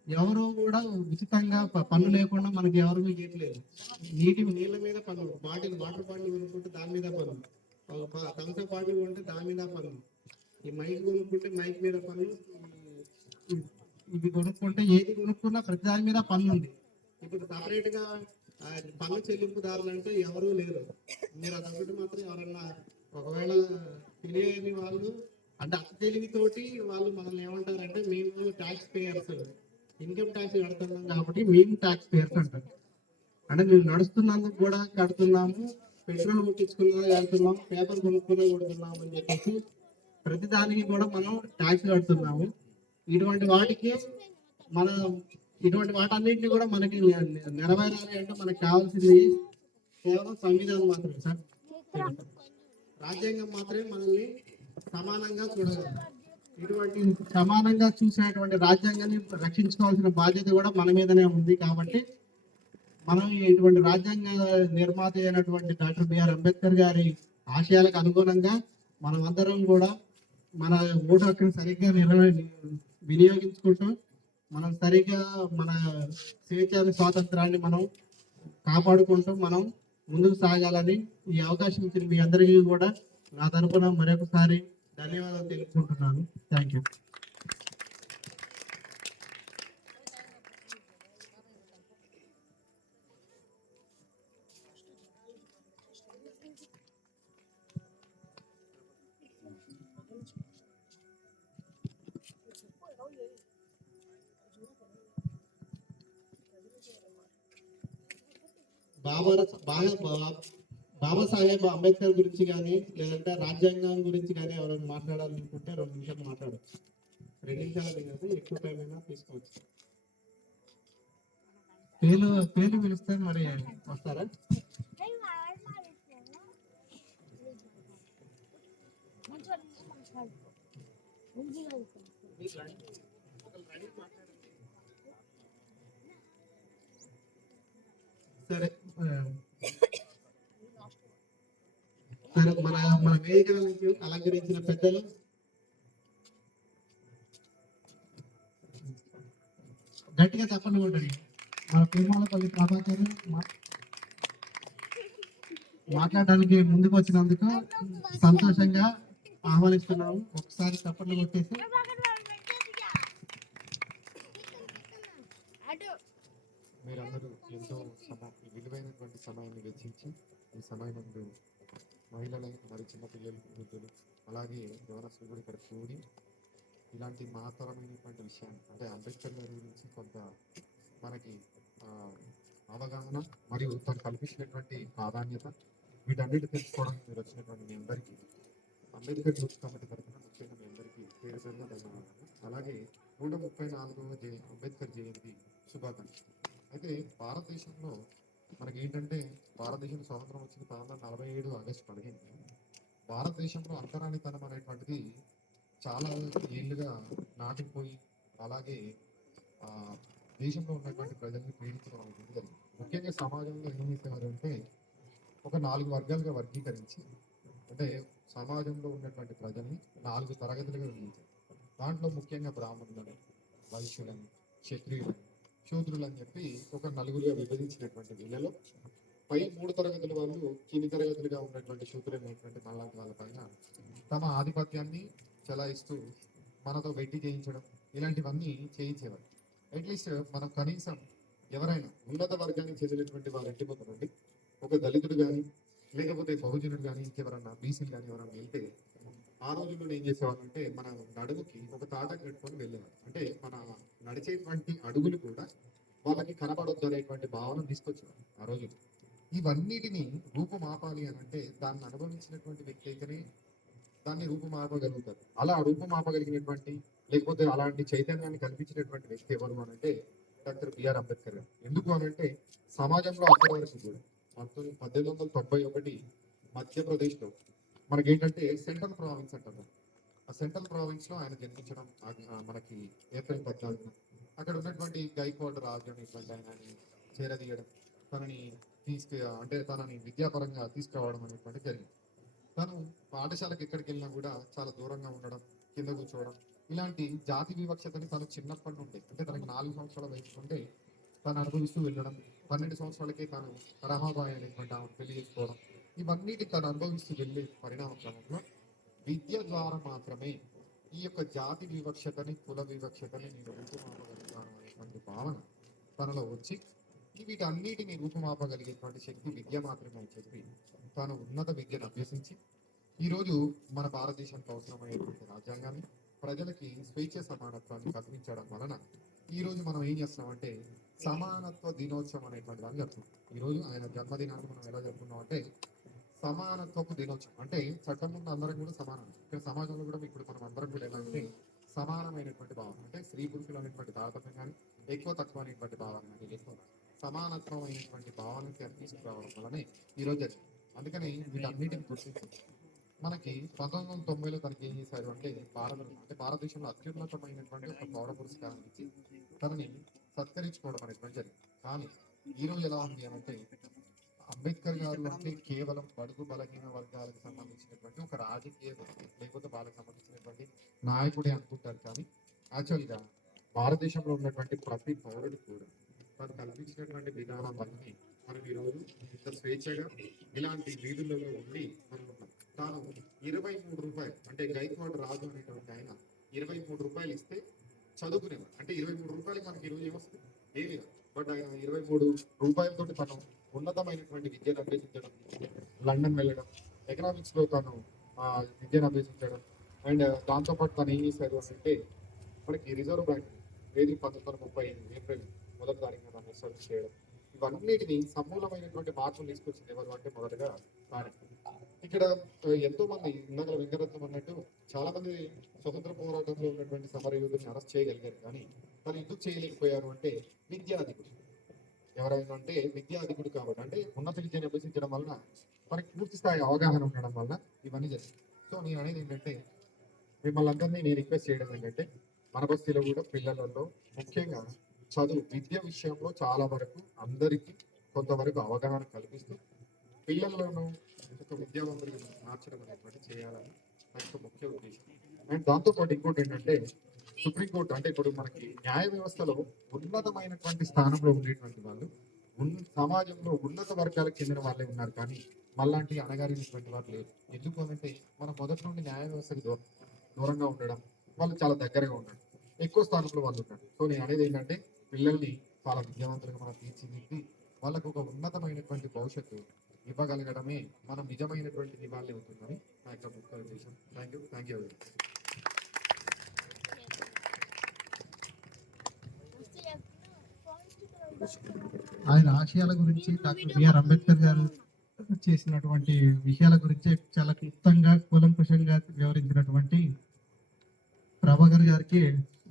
ఎవరు కూడా ఉచితంగా పన్ను లేకుండా మనకి ఎవరు ఇవ్వట్లేదు. నీళ్ళ మీద పన్ను, వాటర్ బాటిల్ కొనుక్కుంటే దాని మీద పన్ను, థమ్సప్ బాటిల్ కొంటే దాని మీద పన్ను, ఈ మైక్ కొనుక్కుంటే మైక్ మీద పన్ను, ఇవి కొనుక్కుంటే ఏది కొనుక్కున్నా ప్రతి దాని మీద పన్ను ఉంది. ఇప్పుడు సపరేట్ గా పన్ను చెల్లింపుదారులు అంటే ఎవరూ లేరు. మీరు అదొకటి మాత్రం ఎవరన్నా ఒకవేళ తెలియని వాళ్ళు, అంటే అతి తెలివితోటి వాళ్ళు మనల్ని ఏమంటారంటే మేము ట్యాక్స్ పేయర్స్, ఇన్కమ్ ట్యాక్స్ కడుతున్నాం కాబట్టి మేము ట్యాక్స్ పేయర్స్ అంటారు. అంటే మేము నడుస్తున్నందుకు కూడా కడుతున్నాము, పెట్రోల్ కొట్టించుకున్నా కడుతున్నాం, పేపర్ కొనుక్కున్నా కొడుతున్నాము అని చెప్పేసి ప్రతి దానికి కూడా మనం ట్యాక్స్ కడుతున్నాము. ఇటువంటి వాటికి మన ఇటువంటి వాటన్నింటినీ కూడా మనకి నెరవేరాలి అంటే మనకు కావాల్సింది కేవలం సంవిధానం మాత్రమే సార్. రాజ్యాంగం మాత్రమే మనల్ని సమానంగా చూడగలదు. ఇటువంటి సమానంగా చూసినటువంటి రాజ్యాంగాన్ని రక్షించుకోవాల్సిన బాధ్యత కూడా మన మీదనే ఉంది. కాబట్టి మనం ఇటువంటి రాజ్యాంగ నిర్మాత అయినటువంటి డాక్టర్ బిఆర్ అంబేద్కర్ గారి ఆశయాలకు అనుగుణంగా మనం అందరం కూడా మన ఓటు హక్కును సరిగ్గా వినియోగించుకుంటూ మనం సరిగ్గా మన స్వేచ్ఛ స్వాతంత్రాన్ని మనం కాపాడుకుంటూ మనం ముందుకు సాగాలని ఈ అవకాశం ఇచ్చిన మీ అందరికీ కూడా నా తరపున మరొకసారి ధన్యవాదాలు తెలుపుకుంటున్నాను. Thank you. బాబాసాహెబ్ అంబేద్కర్ గురించి కానీ లేదంటే రాజ్యాంగం గురించి కానీ ఎవరైనా మాట్లాడాలనుకుంటే 2 నిమిషాలు మాట్లాడచ్చు. 2 నిమిషాలు కాదు, ఎక్కువ టైం అయినా తీసుకోవచ్చు. పేర్లు పిలిస్తే మరి వస్తారా? సరే సరే మన వేదికలకు అలంకరించిన పెద్దలు గట్టిగా చెప్పండి ఉంటుంది. మన తిరుమలపల్లి ప్రభాకర్ మాట్లాడడానికి ముందుకు వచ్చినందుకు సంతోషంగా ఆహ్వానిస్తున్నాము. ఒకసారి చప్పట్లు కొట్టేసి మీరందరూ ఎంతో విలువైనటువంటి సమయాన్ని వెచ్చించి ఈ సమయం మహిళలు మరి చిన్నపిల్లలు, వృద్ధులు, అలాగే యవనస్తులు కూడా ఇక్కడ కూడి ఇలాంటి మహత్తరమైనటువంటి విషయాన్ని అంటే అంబేద్కర్ గారి గురించి కొంత మనకి అవగాహన మరియు తను కల్పించినటువంటి ప్రాధాన్యత వీటన్నిటి తెలుసుకోవడానికి మీరు వచ్చినటువంటి మీ అందరికీ అంబేద్కర్ యూత్ కమిటీ తరఫున ముఖ్యంగా మీ అందరికీ పేరు పేరున ధన్యవాదాలు. అలాగే 134వ అంబేద్కర్ జయంతి శుభాకాంక్షలు. అయితే భారతదేశంలో మనకి ఏంటంటే భారతదేశం స్వాతంత్రం వచ్చింది 1947 ఆగస్టు 15. భారతదేశంలో అంటరానితనం అనేటువంటిది చాలా ఏళ్ళుగా నాటుకుపోయి అలాగే దేశంలో ఉన్నటువంటి ప్రజల్ని పీడించడం అనేది ముఖ్యంగా సమాజంలో ఏం చేసేవారు అంటే ఒక 4 వర్గాలుగా వర్గీకరించి అంటే సమాజంలో ఉన్నటువంటి ప్రజల్ని 4 తరగతులుగా విభజించారు. దాంట్లో ముఖ్యంగా బ్రాహ్మణులను, వైశ్యులను, క్షత్రియులను, శూద్రులు అని చెప్పి ఒక 4గురుగా విభజించినటువంటి వీళ్ళలో పై 3 తరగతుల వాళ్ళు కింది తరగతులుగా ఉన్నటువంటి శూద్రులైనటువంటి మనలాంటి వాళ్ళపైన తమ ఆధిపత్యాన్ని చెలాయిస్తూ మనతో వెట్టి చేయించడం ఇలాంటివన్నీ చేయించేవారు. అట్లీస్ట్ మనం కనీసం ఎవరైనా ఉన్నత వర్గానికి చెందినటువంటి వారి ఇంటి ముందు నుండి ఒక దళితుడు కానీ లేకపోతే బహుజనుడు కానీ ఇంకెవరన్నా బీసీలు కానీ ఎవరన్నా వెళ్తే ఆ రోజుల్లో ఏం చేసేవాళ్ళు అంటే మన నడుముకి ఒక తాట కట్టుకొని వెళ్ళేవారు. అంటే మన నడిచేటువంటి అడుగులు కూడా వాళ్ళకి కనబడొద్దు అనేటువంటి భావన తీసుకొచ్చేవారు ఆ రోజు. ఇవన్నిటిని రూపుమాపాలి అని అంటే దాన్ని అనుభవించినటువంటి వ్యక్తి అయితేనే దాన్ని రూపుమాపగలుగుతారు. అలా రూపుమాపగలిగినటువంటి లేకపోతే అలాంటి చైతన్యాన్ని కల్పించినటువంటి వ్యక్తి ఎవరు అనంటే డాక్టర్ బిఆర్ అంబేద్కర్ గారు. ఎందుకు అనంటే సమాజంలో అప్పటి వరకు కూడా 1891 మధ్యప్రదేశ్లో మనకేంటంటే సెంట్రల్ ప్రావిన్స్ అంటారు. ఆ సెంట్రల్ ప్రావిన్స్ లో ఆయన జన్మించడం మనకి ఏప్రిల్ 14. అక్కడ ఉన్నటువంటి గైక్వాడ్ రాజు అనేటువంటి ఆయనని చేరదీయడం, తనని తనని విద్యాపరంగా తీసుకురావడం అనేటువంటి జరిగింది. తను పాఠశాలకు ఎక్కడికి వెళ్ళినా కూడా చాలా దూరంగా ఉండడం, కింద కూర్చోవడం, ఇలాంటి జాతి వివక్షతని తను చిన్నప్పటి నుండి అంటే తనకి 4 సంవత్సరాల వయసు ఉంటే తను అనుభవిస్తూ వెళ్ళడం, 12 సంవత్సరాలకే తను రమాబాయి అనేటువంటి ఆమెను పెళ్లి చేసుకోవడం, ఇవన్నిటి తను అనుభవిస్తూ వెళ్ళే పరిణామ క్రమంలో విద్య ద్వారా మాత్రమే ఈ యొక్క జాతి వివక్షతని, కుల వివక్షతని నేను రూపుమాపగలుగుతాను అనేటువంటి భావన తనలో వచ్చి వీటన్నిటిని రూపుమాపగలిగేటువంటి శక్తి విద్య మాత్రమే అని చెప్పి తాను ఉన్నత విద్యను అభ్యసించి ఈరోజు మన భారతదేశానికి అవసరమైనటువంటి రాజ్యాంగాన్ని ప్రజలకి స్వేచ్ఛ సమానత్వాన్ని కల్పించడం వలన ఈరోజు మనం ఏం చేస్తున్నామంటే సమానత్వ దినోత్సవం అనేటువంటి దాన్ని జరుపుకుంటాం. ఈరోజు ఆయన జన్మదినాన్ని మనం ఎలా జరుపుకున్నాం అంటే సమానత్వపు దినోత్సవం. అంటే చట్టం ముందు అందరం కూడా సమానం. ఇక్కడ సమాజంలో కూడా ఇప్పుడు మనం అందరం కూడా ఎలా అంటే సమానమైనటువంటి భావన, అంటే స్త్రీ పురుషులు అనేటువంటి తారతమ్యం కానీ ఎక్కువ తక్కువ అనేటువంటి భావన కానీ ఎక్కువ సమానత్వం అయినటువంటి భావనకి తీసుకురావడం వల్లనే ఈరోజు జరిగింది. అందుకని వీటన్నిటిని గుర్తించి మనకి 1990లో తనకి ఏం చేశారు అంటే భారతదేశంలో అత్యున్నతమైనటువంటి ఒక పౌర పురస్కారం ఇచ్చి తనని సత్కరించుకోవడం అనేటువంటి జరిగింది. కానీ ఈరోజు ఎలా ఉంది అని అంటే అంబేద్కర్ గారు అంటే కేవలం బడుగు బలహీన వర్గాలకు సంబంధించినటువంటి ఒక రాజకీయ లేకపోతే వాళ్ళకి సంబంధించినటువంటి నాయకుడే అనుకుంటారు. కానీ యాక్చువల్గా భారతదేశంలో ఉన్నటువంటి ప్రతి పౌరుడు కూడా తను కల్పించినటువంటి విధానం వల్లనే మనం ఈరోజు ఇంత స్వేచ్ఛగా ఇలాంటి వీధులలో ఉండి మనం ఉన్నాం. తాను 23 రూపాయలు అంటే గైక్వాడ్ రాజు అనేటువంటి ఆయన 23 రూపాయలు ఇస్తే చదువుకునేవాడు. అంటే 23 రూపాయలకి మనకి ఈరోజు ఏమొస్తుంది? ఏమి రాదు. బట్ ఆయన 23 రూపాయలతో తను ఉన్నతమైనటువంటి విద్యను అభ్యసించడం, లండన్ వెళ్ళడం, ఎకనామిక్స్ లో తను విద్యను అభ్యసించడం, అండ్ దాంతోపాటు తను ఏం చేశారు అంటే మనకి రిజర్వ్ బ్యాంక్ 1935 ఏప్రిల్ 1వ తారీఖున తను ఎస్టాబ్లిష్ చేయడం, ఇవన్నిటిని సమూలమైనటువంటి మార్పులు తీసుకొచ్చింది ఎవరు అంటే మొదటగా తానే. ఇక్కడ ఎంతో మంది ఇందాక వెంకటరత్నం అన్నట్టు చాలా మంది స్వతంత్ర పోరాటంలో ఉన్నటువంటి సమరయోధుల్ని అరెస్ట్ చేయగలిగారు. కానీ తను ఎందుకు చేయలేకపోయారు అంటే విద్యాధికుడు. ఎవరైనా అంటే విద్యాధికుడు కాబట్టి, అంటే ఉన్నత విద్యను అభ్యసించడం వలన మనకి పూర్తి స్థాయి అవగాహన ఉండడం వల్ల ఇవన్నీ జరిగింది. సో నేను అనేది ఏంటంటే మిమ్మల్ని అందరినీ నేను రిక్వెస్ట్ చేయడం ఏంటంటే మన బస్తీలో కూడా పిల్లలలో ముఖ్యంగా చదువు విద్య విషయంలో చాలా వరకు అందరికీ కొంతవరకు అవగాహన కల్పిస్తూ పిల్లలను ఒక విద్యావంతులుగా మార్చడం అనేటువంటి చేయాలని నా యొక్క ముఖ్య ఉద్దేశం. అండ్ దాంతోపాటు ఇంకోటి ఏంటంటే సుప్రీంకోర్టు అంటే ఇప్పుడు మనకి న్యాయ వ్యవస్థలో ఉన్నతమైనటువంటి స్థానంలో ఉండేటువంటి వాళ్ళు సమాజంలో ఉన్నత వర్గాలకు చెందిన వాళ్ళే ఉన్నారు. కానీ మళ్ళాంటి అణగారినటువంటి వాళ్ళు లేరు. ఎందుకు అనంటే మనం మొదటి నుండి న్యాయ వ్యవస్థకి దూరంగా ఉండడం, వాళ్ళు చాలా దగ్గరగా ఉండడం, ఎక్కువ స్థానంలో వాళ్ళు ఉంటారు. సో నేను అనేది ఏంటంటే పిల్లల్ని చాలా విద్యావంతులుగా మనం తీర్చిదిద్ది వాళ్ళకు ఒక ఉన్నతమైనటువంటి భవిష్యత్తు ఇవ్వగలగడమే మనం నిజమైనటువంటి నివాళి అవుతుందని నా యొక్క ముఖ్య ఉద్దేశం. Thank you. ఆయన ఆశయాల గురించి డాక్టర్ బిఆర్ అంబేద్కర్ గారు చేసినటువంటి విషయాల గురించి చాలా క్లుప్తంగా కూలంకుషంగా వివరించినటువంటి ప్రభాకర్ గారికి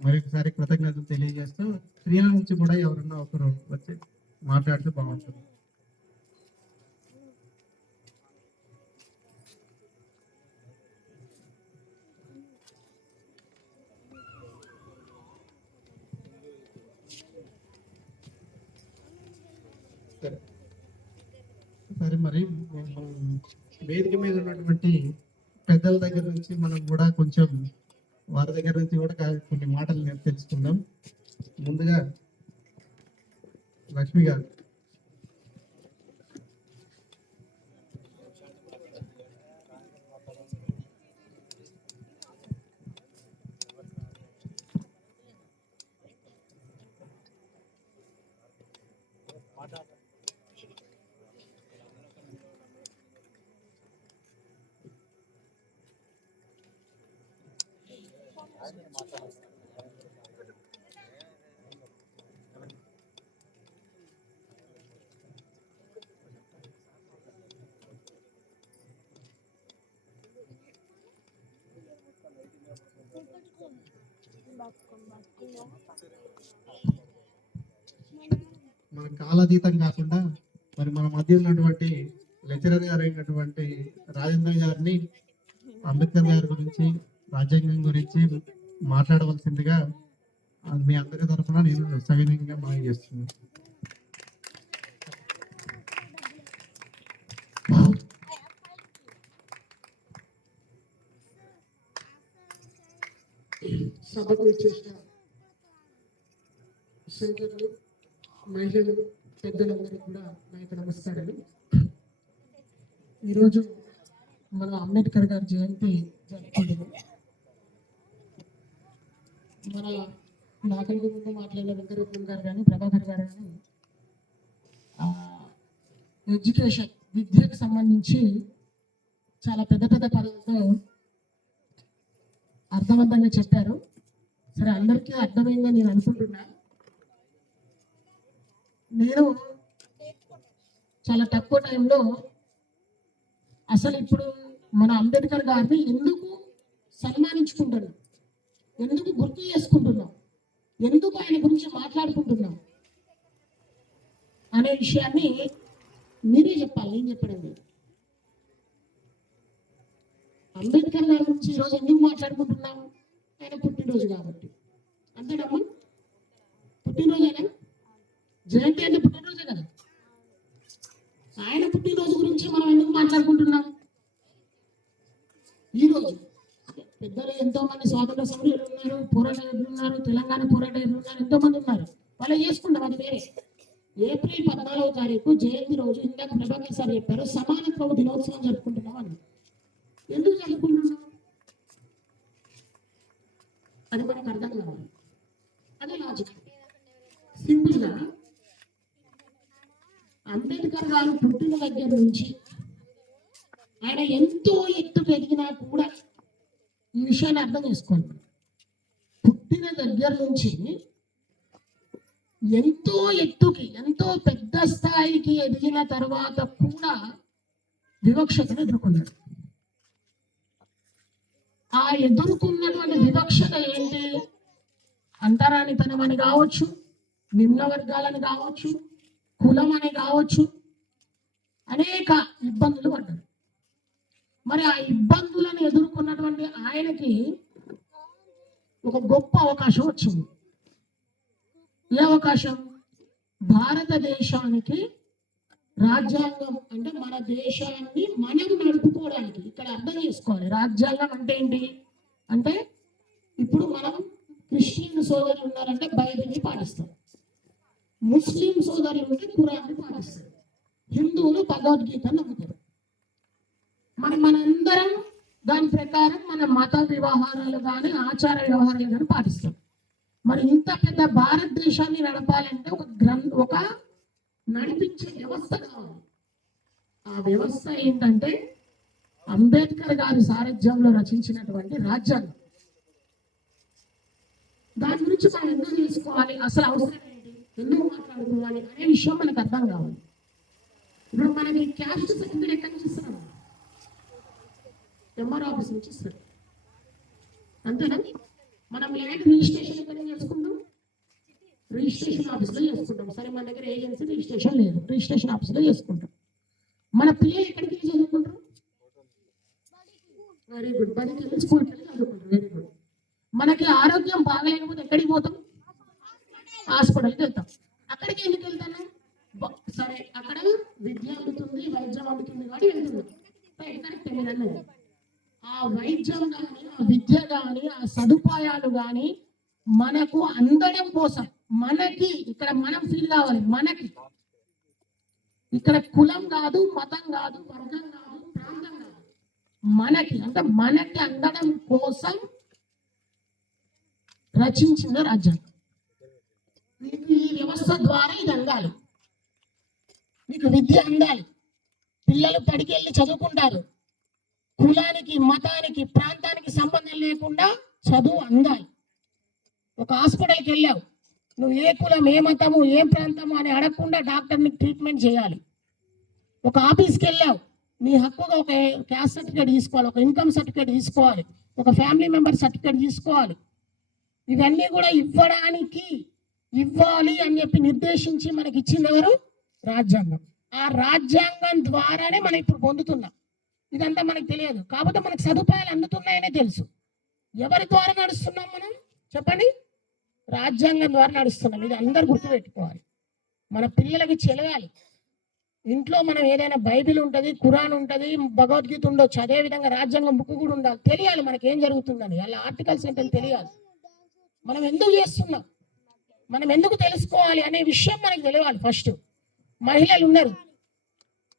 మరొకసారి కృతజ్ఞతలు తెలియజేస్తూ స్త్రీల నుంచి కూడా ఎవరన్నా ఒకరు వచ్చి మాట్లాడితే బాగుంటుంది. సరే, మరి వేదిక మీద ఉన్నటువంటి పెద్దల దగ్గర నుంచి మనం కూడా కొంచెం వారి దగ్గర నుంచి కూడా కొన్ని మాటలు నేను తెలుసుకుందాం. ముందుగా లక్ష్మి గారు. మన కాలాతీతం కాకుండా మరి మన మధ్య ఉన్నటువంటి లెక్చరర్ గారు అయినటువంటి రాజేంద్ర గారిని అంబేద్కర్ గారి గురించి రాజ్యాంగం గురించి మాట్లాడవలసిందిగా మీ అందరి తరఫున నేను సవినయంగా మనవి చేస్తున్నాను. సభకు వచ్చేసిన సోదరులు, మహిళలు, పెద్దలందరికీ కూడా నా యొక్క నమస్కారాలు. ఈరోజు మన అంబేద్కర్ గారి జయంతి జరుపుకుంటున్నాం. మన నాకంటే ముందు మాట్లాడిన వెంకటరత్నం గారు కానీ ప్రభాకర్ గారు కానీ ఎడ్యుకేషన్ విద్యకు సంబంధించి చాలా పెద్ద పెద్ద పదాలతో అర్థవంతంగా చెప్పారు. సరే, అందరికీ అర్థమైందని నేను అనుకుంటున్నా. నేను చాలా తక్కువ టైంలో అసలు ఇప్పుడు మన అంబేద్కర్ గారిని ఎందుకు సన్మానించుకుంటున్నాం, ఎందుకు గుర్తు చేసుకుంటున్నాం, ఎందుకు ఆయన గురించి మాట్లాడుకుంటున్నాం అనే విషయాన్ని మీరే చెప్పాలి, నేను చెప్పడం లేదు. అంబేద్కర్ గారి గురించి ఈరోజు ఎందుకు మాట్లాడుకుంటున్నాము? ఆయన పుట్టినరోజు కాబట్టి. అంతేనమ్మా? పుట్టినరోజేనా? జయంతి అంటే పుట్టినరోజే కదా. ఆయన పుట్టినరోజు గురించి మనం ఎందుకు మాట్లాడుకుంటున్నాం? ఈరోజు పెద్దలు ఎంతో మంది స్వాతంత్ర సమరులు ఉన్నారు, పోరాటగారులు ఉన్నారు, తెలంగాణ పోరాటగారులు ఉన్నారు, ఎంతో మంది ఉన్నారు. వాళ్ళు చేసుకుంటాం, అది వేరే. ఏప్రిల్ 14వ తారీఖు జయంతి రోజు ఇందాక ప్రభాకర్ సార్ చెప్పారు, సమానత్వ దినోత్సవం జరుపుకుంటున్నాం అని. ఎందుకు జరుపుకుంటున్నాం అది మనకు అర్థం కావాలి. అదే లాజిక్. సింపుల్ గా అంబేద్కర్ గారు పుట్టిన దగ్గర నుంచి ఆయన ఎంతో ఎత్తుకు ఎదిగినా కూడా ఈ విషయాన్ని అర్థం చేసుకోండి. పుట్టిన దగ్గర నుంచి ఎంతో ఎత్తుకి, ఎంతో పెద్ద స్థాయికి ఎదిగిన తర్వాత కూడా వివక్షతను ఎదుర్కొన్నాడు. ఆ ఎదుర్కొన్నటువంటి వివక్షత ఏంటి? అంతరానితనం అని కావచ్చు, నిమ్న వర్గాలని కావచ్చు, కులం అని కావచ్చు, అనేక ఇబ్బందులు పడ్డారు. మరి ఆ ఇబ్బందులను ఎదుర్కొన్నటువంటి ఆయనకి ఒక గొప్ప అవకాశం వచ్చింది. ఏ అవకాశం? భారతదేశానికి రాజ్యాంగం, అంటే మన దేశాన్ని మనం నడుపుకోవడానికి. ఇక్కడ అర్థం చేసుకోవాలి, రాజ్యాంగం అంటే ఏంటి అంటే, ఇప్పుడు మనం క్రిస్టియన్ సోదరులు ఉన్నారంటే బైబిల్ని పాటిస్తారు, ముస్లిం సోదరులు ఉంటే ఖురాన్ని పాటిస్తారు, హిందువులు భగవద్గీతను నమ్ముతారు. మనందరం దాని ప్రకారం మన మత వ్యవహారాలు కానీ ఆచార వ్యవహారాలు కానీ పాటిస్తాం. మరి ఇంత పెద్ద భారతదేశాన్ని నడపాలంటే ఒక నడిపించే వ్యవస్థ కావాలి. ఆ వ్యవస్థ ఏంటంటే అంబేద్కర్ గారి సారథ్యంలో రచించినటువంటి రాజ్యాంగం. దాని గురించి మనం ఎందుకు తెలుసుకోవాలి, అసలు అవసరం ఏంటి, ఎందుకు మాట్లాడుకోవాలి అనే విషయం మనకు అర్థం కావాలి. ఇప్పుడు మనకి క్యాస్ట్ సర్టిఫికేట్ ఎక్కడి నుంచి ఇస్తున్నాం? ఎంఆర్ ఆఫీస్ నుంచి ఇస్తారు, అంతేనా? మనం ల్యాండ్ రిజిస్ట్రేషన్ ఎక్కడ చేసుకుంటాం? రిజిస్ట్రేషన్ ఆఫీస్లో చేసుకుంటాం. సరే, మన దగ్గర ఏజెన్సీ రిజిస్ట్రేషన్ లేదు, రిజిస్ట్రేషన్ ఆఫీస్లో చేసుకుంటాం. మన పిల్లలు ఎక్కడికి వెళ్ళి చదువుకుంటారు? Very good. బడికి వెళ్ళి స్కూల్కి వెళ్ళి చదువుకుంటారు. Very good. మనకి ఆరోగ్యం బాగలేకపోతే ఎక్కడికి పోతాం? హాస్పిటల్కి వెళ్తాం. అక్కడికి ఎందుకు వెళ్తాను? సరే, అక్కడ విద్య అందుతుంది, వైద్యం అందుతుంది కాబట్టి వెళ్తున్నాం. కరెక్ట్ మీరన్నది. ఆ వైద్యం కానీ, ఆ విద్య కానీ, ఆ సదుపాయాలు కానీ మనకు అందడం కోసం, మనకి ఇక్కడ మనం ఫీల్ కావాలి. మనకి ఇక్కడ కులం కాదు, మతం కాదు, వర్గం కాదు, ప్రాంతం కాదు, మనకి అంటే మనకి అందడం కోసం రచించిన రాజ్యాంగం. మీకు ఈ వ్యవస్థ ద్వారా ఇది అందాలి, మీకు విద్య అందాలి, పిల్లలు పడికి వెళ్ళి చదువుకుంటారు, కులానికి, మతానికి, ప్రాంతానికి సంబంధం లేకుండా చదువు అందాలి. ఒక హాస్పిటల్కి వెళ్ళావు, నువ్వు ఏ కులం, ఏ మతము, ఏ ప్రాంతము అని అడగకుండా డాక్టర్ని ట్రీట్మెంట్ చేయాలి. ఒక ఆఫీస్కి వెళ్ళావు, నీ హక్కుగా ఒక క్యాస్ట్ సర్టిఫికేట్ తీసుకోవాలి, ఒక ఇన్కమ్ సర్టిఫికేట్ తీసుకోవాలి, ఒక ఫ్యామిలీ మెంబర్ సర్టిఫికేట్ తీసుకోవాలి. ఇవన్నీ కూడా ఇవ్వాలి అని చెప్పి నిర్దేశించి మనకి ఇచ్చింది ఎవరు? రాజ్యాంగం. ఆ రాజ్యాంగం ద్వారానే మనం ఇప్పుడు పొందుతున్నాం. ఇదంతా మనకు తెలియదు, కాకపోతే మనకు సదుపాయాలు అందుతున్నాయనే తెలుసు. ఎవరి ద్వారా నడుస్తున్నాం మనం చెప్పండి? రాజ్యాంగం ద్వారా నడుస్తున్నాం. ఇది అందరు గుర్తుపెట్టుకోవాలి. మన పిల్లలకి చెలగాలి. ఇంట్లో మనం ఏదైనా బైబిల్ ఉంటుంది, ఖురాన్ ఉంటుంది, భగవద్గీత ఉండొచ్చు, అదే విధంగా రాజ్యాంగం బుక్ కూడా ఉండాలి. తెలియాలి మనకి ఏం జరుగుతుందని, అలా ఆర్టికల్స్ ఏంటని తెలియాలి. మనం ఎందుకు చేస్తున్నాం, మనం ఎందుకు తెలుసుకోవాలి అనే విషయం మనకు తెలియాలి. ఫస్ట్ మహిళలు ఉన్నారు,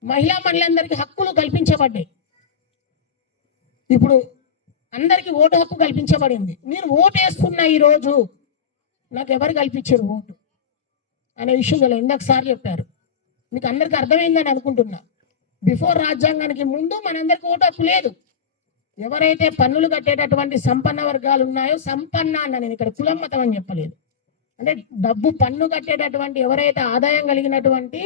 మహిళలందరికీ హక్కులు కల్పించబడ్డాయి. ఇప్పుడు అందరికీ ఓటు హక్కు కల్పించబడింది. నేను ఓటు వేసుకున్నా, ఈరోజు నాకు ఎవరు కల్పించారు ఓటు అనే విషయం తెలియదు. ఇందాక సార్ చెప్పారు, మీకు అందరికి అర్థమైందని అనుకుంటున్నా. బిఫోర్ రాజ్యాంగానికి ముందు మనందరికి ఓటు హక్కు లేదు. ఎవరైతే పన్నులు కట్టేటటువంటి సంపన్న వర్గాలు ఉన్నాయో, సంపన్న అన్న, నేను ఇక్కడ కులం మతం అని చెప్పలేదు, అంటే డబ్బు పన్ను కట్టేటటువంటి ఎవరైతే ఆదాయం కలిగినటువంటి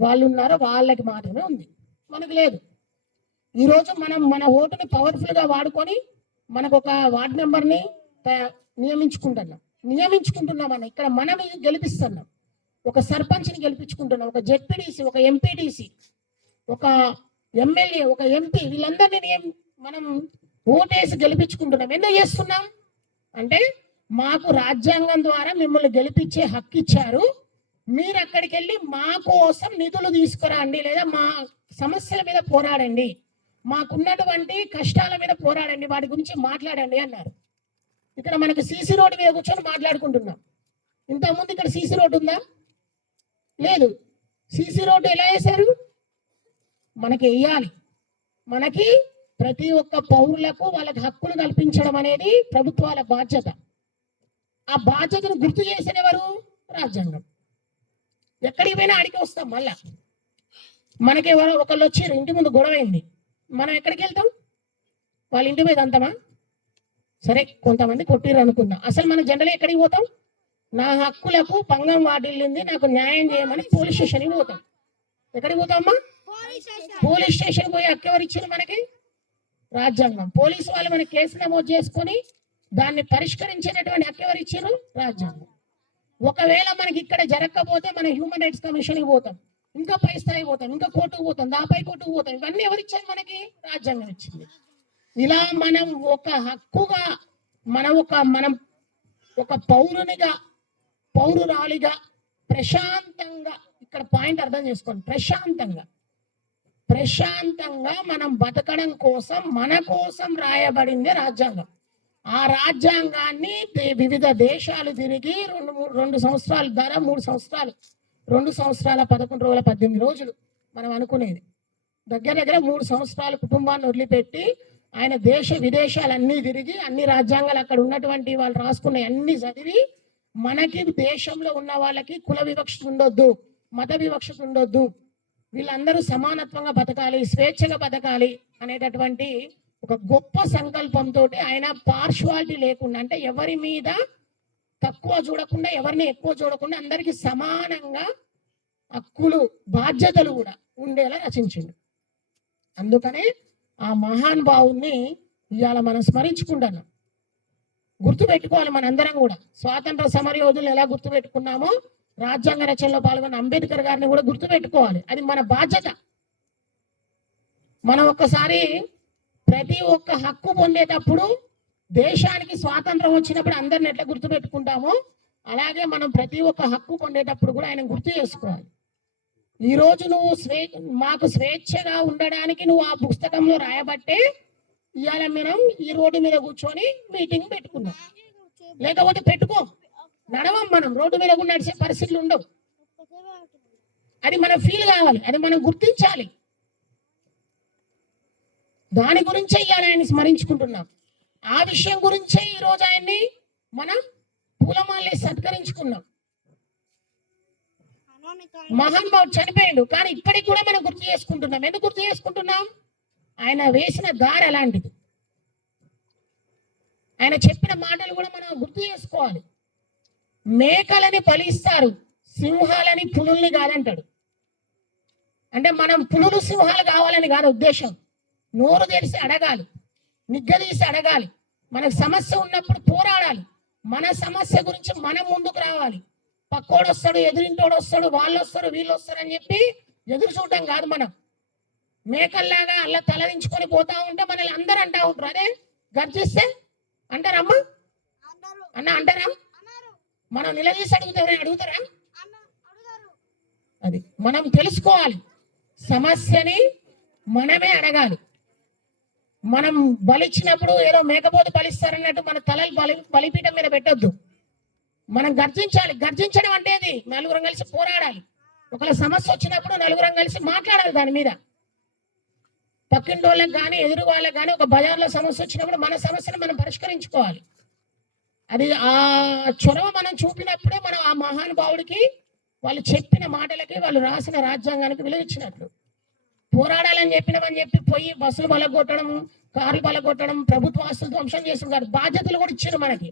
వాళ్ళు ఉన్నారో వాళ్ళకి మాత్రమే ఉంది, మనకు లేదు. ఈరోజు మనం మన ఓటుని పవర్ఫుల్గా వాడుకొని మనకు ఒక వార్డ్ మెంబర్ని నియమించుకుంటున్నాం అన్న. ఇక్కడ మనం గెలిపిస్తున్నాం, ఒక సర్పంచ్ని గెలిపించుకుంటున్నాం, ఒక జెడ్పీటీసీ, ఒక ఎంపీటీసీ, ఒక ఎమ్మెల్యే, ఒక ఎంపీ, వీళ్ళందరినీ మనం ఓటేసి గెలిపించుకుంటున్నాం. ఎందుకు చేస్తున్నాం అంటే మాకు రాజ్యాంగం ద్వారా మిమ్మల్ని గెలిపించే హక్కు ఇచ్చారు, మీరు అక్కడికి వెళ్ళి మా కోసం నిధులు తీసుకురండి, లేదా మా సమస్యల మీద పోరాడండి, మాకున్నటువంటి కష్టాల మీద పోరాడండి, వాటి గురించి మాట్లాడండి అన్నారు. ఇక్కడ మనకి సీసీ రోడ్డు మీద కూర్చొని మాట్లాడుకుంటున్నాం. ఇంతకుముందు ఇక్కడ సీసీ రోడ్డు ఉందా? లేదు. సీసీ రోడ్డు ఎలా వేశారు? మనకి వేయాలి. మనకి ప్రతి ఒక్క పౌరులకు వాళ్ళకి హక్కులు కల్పించడం అనేది ప్రభుత్వాల బాధ్యత. ఆ బాధ్యతను గుర్తు చేసిన ఎవరు? రాజ్యాంగం. ఎక్కడికి పోయినా అడిగి వస్తాం. మళ్ళా మనకి ఎవరో ఒకళ్ళు వచ్చారు, ఇంటి ముందు గొడవైంది, మనం ఎక్కడికి వెళ్తాం? వాళ్ళ ఇంటి మీద అంతమా? సరే, కొంతమంది కొట్టిరు అనుకుందాం. అసలు మన జనరల్ ఎక్కడికి పోతాం? నా హక్కులకు భంగం వాటిల్లింది, నాకు న్యాయం చేయమని పోలీస్ స్టేషన్కి పోతాం. ఎక్కడికి పోతామమ్మా? పోలీస్ స్టేషన్ పోయి హక్కు ఎవరు ఇచ్చారు మనకి? రాజ్యాంగం. పోలీసు వాళ్ళు మన కేసు నమోదు చేసుకొని దాన్ని పరిష్కరించేటటువంటి హక్కు ఎవరు ఇచ్చారు? రాజ్యాంగం. ఒకవేళ మనకి ఇక్కడ జరగకపోతే మన హ్యూమన్ రైట్స్ కమిషన్కి పోతాం, ఇంకా పై స్థాయి పోతాం, ఇంకా కోర్టుకు పోతాం, దాపై కోర్టుకు పోతాం. ఇవన్నీ ఎవరు ఇచ్చారు మనకి? రాజ్యాంగం ఇచ్చింది. ఇలా మనం ఒక హక్కుగా మనం ఒక పౌరునిగా, పౌరురాలిగా ప్రశాంతంగా, ఇక్కడ పాయింట్ అర్థం చేసుకోండి, ప్రశాంతంగా మనం బతకడం కోసం మన కోసం రాయబడింది రాజ్యాంగం. ఆ రాజ్యాంగాన్ని వివిధ దేశాలు తిరిగి 2 సంవత్సరాల ద్వారా 3 సంవత్సరాలు, 2 సంవత్సరాల 11 రోజుల 18 రోజులు మనం అనుకునేది, దగ్గర 3 సంవత్సరాలు కుటుంబాన్ని వదిలిపెట్టి ఆయన దేశ విదేశాలన్నీ తిరిగి అన్ని రాజ్యాంగాలు అక్కడ ఉన్నటువంటి వాళ్ళు రాసుకున్న అన్ని చదివి మనకి దేశంలో ఉన్న వాళ్ళకి కుల వివక్ష ఉండొద్దు, మత వివక్ష ఉండొద్దు, వీళ్ళందరూ సమానత్వంగా బతకాలి, స్వేచ్ఛగా బతకాలి అనేటటువంటి ఒక గొప్ప సంకల్పంతో ఆయన పార్షువాలిటీ లేకుండా, అంటే ఎవరి మీద తక్కువ చూడకుండా, ఎవరిని ఎక్కువ చూడకుండా అందరికీ సమానంగా హక్కులు బాధ్యతలు కూడా ఉండేలా రచించిండు. అందుకనే ఆ మహాన్ భావుని ఇవాళ మనం స్మరించుకుంటున్నాం. గుర్తుపెట్టుకోవాలి మనందరం కూడా. స్వాతంత్ర సమరయోధులు ఎలా గుర్తుపెట్టుకున్నామో రాజ్యాంగ రచనలో పాల్గొన్న అంబేద్కర్ గారిని కూడా గుర్తుపెట్టుకోవాలి. అది మన బాధ్యత. మనం ఒక్కసారి ప్రతి ఒక్క హక్కు పొందేటప్పుడు, దేశానికి స్వాతంత్రం వచ్చినప్పుడు అందరిని ఎట్లా గుర్తుపెట్టుకుంటామో అలాగే మనం ప్రతి ఒక్క హక్కు పొందేటప్పుడు కూడా ఆయన గుర్తు చేసుకోవాలి. ఈ రోజు నువ్వు మాకు స్వేచ్ఛగా ఉండడానికి నువ్వు ఆ పుస్తకంలో రాయబట్టే ఇవాళ మనం ఈ రోడ్డు మీద కూర్చొని మీటింగ్ పెట్టుకున్నాం. లేకపోతే పెట్టుకో, నడవం, మనం రోడ్డు మీద కూడా నడిచే పరిస్థితులు ఉండవు. అది మనం ఫీల్ కావాలి, అది మనం గుర్తించాలి. దాని గురించే ఇవాళ ఆయన్ని స్మరించుకుంటున్నాం. ఆ విషయం గురించే ఈరోజు ఆయన్ని మనం పూలమాలే సత్కరించుకున్నాం. మహానుభావుడు చనిపోయాడు, కానీ ఇప్పటికి కూడా మనం గుర్తు చేసుకుంటున్నాం. ఎందుకు గుర్తు చేసుకుంటున్నాం? ఆయన వేసిన దారి అలాంటిది, ఆయన చెప్పిన మాటలు కూడా మనం గుర్తు చేసుకోవాలి. మేకలని బలిస్తారు, సింహాలని పులుల్ని కాదంటాడు. అంటే మనం పులులు సింహాలు కావాలని కాదు ఉద్దేశం. నోరు తెరిచి అడగాలి, నిగ్గదీసి అడగాలి, మనకు సమస్య ఉన్నప్పుడు పోరాడాలి, మన సమస్య గురించి మనం ముందుకు రావాలి. పక్కోడు వస్తాడు, ఎదురింటోడు వస్తాడు, వాళ్ళు వస్తారు, వీళ్ళు వస్తారు అని చెప్పి ఎదురు చూడటం కాదు. మనం మేకల్లాగా అలా తలదించుకొని పోతా ఉంటే మనల్ని అందరూ అంటా ఉంటారు, అదే గర్జిస్తే అంటారమ్మా అన్న అంటారా? మనం నిలదీసి అడుగుతారా? అది మనం తెలుసుకోవాలి. సమస్యని మనమే అడగాలి. మనం బలిచ్చినప్పుడు ఏదో మేకపోతు బలిస్తారన్నట్టు మన తలలు బలిపీఠం మీద పెట్టొద్దు. మనం గర్జించాలి. గర్జించడం అంటే అది నలుగురం కలిసి పోరాడాలి. ఒకవేళ సమస్య వచ్చినప్పుడు నలుగురం కలిసి మాట్లాడాలి దాని మీద. పక్కింటి వాళ్ళకి కానీ ఎదురు వాళ్ళకి కానీ ఒక బజార్లో సమస్య వచ్చినప్పుడు మన సమస్యను మనం పరిష్కరించుకోవాలి. అది ఆ చొరవ మనం చూపినప్పుడే మనం ఆ మహానుభావుడికి, వాళ్ళు చెప్పిన మాటలకి, వాళ్ళు రాసిన రాజ్యాంగానికి విలువిచ్చినట్లు. పోరాడాలని చెప్పినామని చెప్పి పోయి బస్సులు బలగొట్టడం, కార్లు బలగొట్టడం, ప్రభుత్వ ఆస్తులు ధ్వంసం చేసిన కాదు, బాధ్యతలు కూడా ఇచ్చారు మనకి.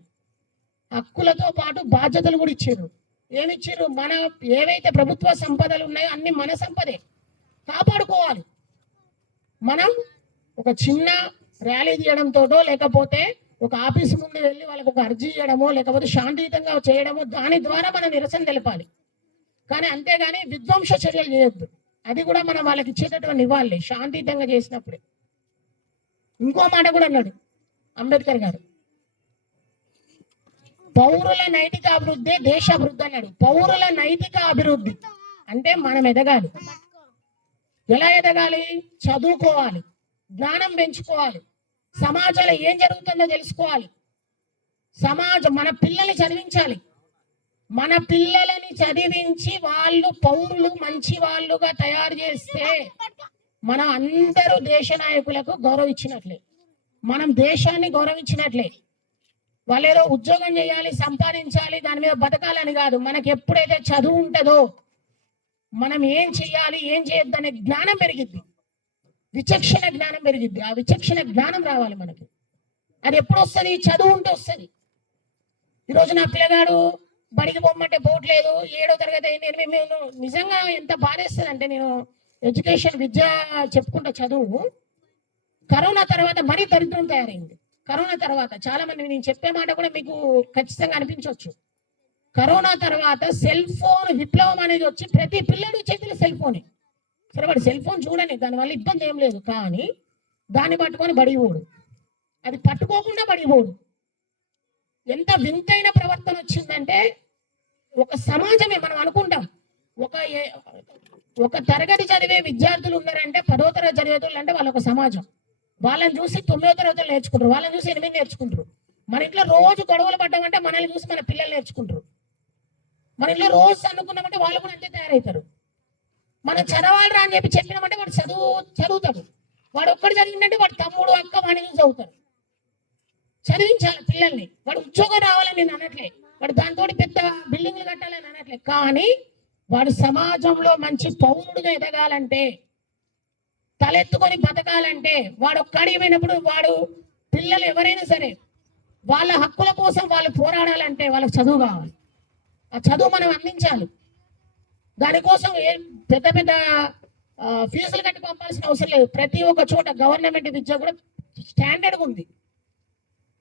హక్కులతో పాటు బాధ్యతలు కూడా ఇచ్చారు. ఏమిచ్చారు? మన ఏవైతే ప్రభుత్వ సంపదలు ఉన్నాయో అన్ని మన సంపదే, కాపాడుకోవాలి. మనం ఒక చిన్న ర్యాలీ తీయడంతోటో లేకపోతే ఒక ఆఫీస్ ముందు వెళ్ళి వాళ్ళకి ఒక అర్జీ ఇవ్వడమో లేకపోతే శాంతియుతంగా చేయడమో దాని ద్వారా మనం నిరసన తెలపాలి. కానీ అంతేగాని విధ్వంస చర్యలు చేయొద్దు. అది కూడా మనం వాళ్ళకి ఇచ్చేటటువంటి ఇవ్వాలి శాంతియుతంగా చేసినప్పుడే. ఇంకో మాట కూడా అన్నాడు అంబేద్కర్ గారు, పౌరుల నైతిక అభివృద్ధి దేశ అభివృద్ధి అన్నాడు. పౌరుల నైతిక అభివృద్ధి అంటే మనం ఎదగాలి. ఎలా ఎదగాలి? చదువుకోవాలి, జ్ఞానం పెంచుకోవాలి, సమాజంలో ఏం జరుగుతుందో తెలుసుకోవాలి, మన పిల్లల్ని చదివించాలి. మన పిల్లలని చదివించి వాళ్ళు పౌరులు మంచి వాళ్ళుగా తయారు చేస్తే మనం అందరూ దేశ నాయకులకు గౌరవం ఇచ్చినట్లే, మనం దేశాన్ని గౌరవించినట్లే. వాళ్ళు ఏదో ఉద్యోగం చేయాలి, సంపాదించాలి, దాని మీద బతకాలని కాదు. మనకి ఎప్పుడైతే చదువు ఉంటుందో మనం ఏం చెయ్యాలి ఏం చేయొద్దు అనే జ్ఞానం పెరిగిద్ది, విచక్షణ జ్ఞానం పెరిగిద్ది. ఆ విచక్షణ జ్ఞానం రావాలి మనకి. అది ఎప్పుడు వస్తుంది? చదువు ఉంటే వస్తుంది. ఈరోజు నా పిల్లగాడు బడికి పోమంటే పోవట్లేదు, 7వ తరగతి అయింది. నేను నిజంగా ఎంత బాధేస్తుంది అంటే, నేను ఎడ్యుకేషన్ విద్య చెప్పుకుంటా చదువు, కరోనా తర్వాత మరీ దరిద్రం తయారైంది. కరోనా తర్వాత చాలా మంది, నేను చెప్పే మాట కూడా మీకు ఖచ్చితంగా అనిపించవచ్చు, కరోనా తర్వాత సెల్ ఫోన్ విప్లవం అనేది వచ్చి ప్రతి పిల్లడి చేతిలో సెల్ ఫోనే. సరే వాడు సెల్ ఫోన్ చూడని, దానివల్ల ఇబ్బంది ఏం లేదు, కానీ దాన్ని పట్టుకొని బడిపోడు, అది పట్టుకోకుండా బడిపోడు. ఎంత వింతైన ప్రవర్తన వచ్చిందంటే, ఒక సమాజమే మనం అనుకుంటాం, ఒక తరగతి చదివే విద్యార్థులు ఉన్నారంటే 10వ తరగతి చదివేతులు అంటే వాళ్ళు ఒక సమాజం. వాళ్ళని చూసి 9వ తరగతులు నేర్చుకుంటారు, వాళ్ళని చూసి 8 నేర్చుకుంటారు. మన ఇంట్లో రోజు గొడవలు పడ్డామంటే మనల్ని చూసి మన పిల్లలు నేర్చుకుంటారు. మన ఇంట్లో రోజు చదువుకున్నామంటే వాళ్ళు కూడా అంతే తయారవుతారు. మనం చదవాలరా అని చెప్పినామంటే వాడు చదువుతాడు. వాడు ఒక్కడు చదివిందంటే వాడు తమ్ముడు అక్క వాడిని చూసి చదువుతారు. చదివించాలి పిల్లల్ని. వాడు ఉద్యోగం రావాలని నేను అనట్లే, వాడు దాంతో పెద్ద బిల్డింగ్లు కట్టాలని అనట్లే, కానీ వాడు సమాజంలో మంచి పౌరుడిగా ఎదగాలంటే, తలెత్తుకొని బతకాలంటే, వాడు ఒక్కడికి పోయినప్పుడు వాడు పిల్లలు ఎవరైనా సరే వాళ్ళ హక్కుల కోసం వాళ్ళు పోరాడాలంటే వాళ్ళకి చదువు కావాలి. ఆ చదువు మనం అందించాలి. దానికోసం పెద్ద పెద్ద ఫీజులు కట్టి పంపాల్సిన అవసరం లేదు. ప్రతి ఒక్క చోట గవర్నమెంట్ విద్య కూడా స్టాండర్డ్గా ఉంది.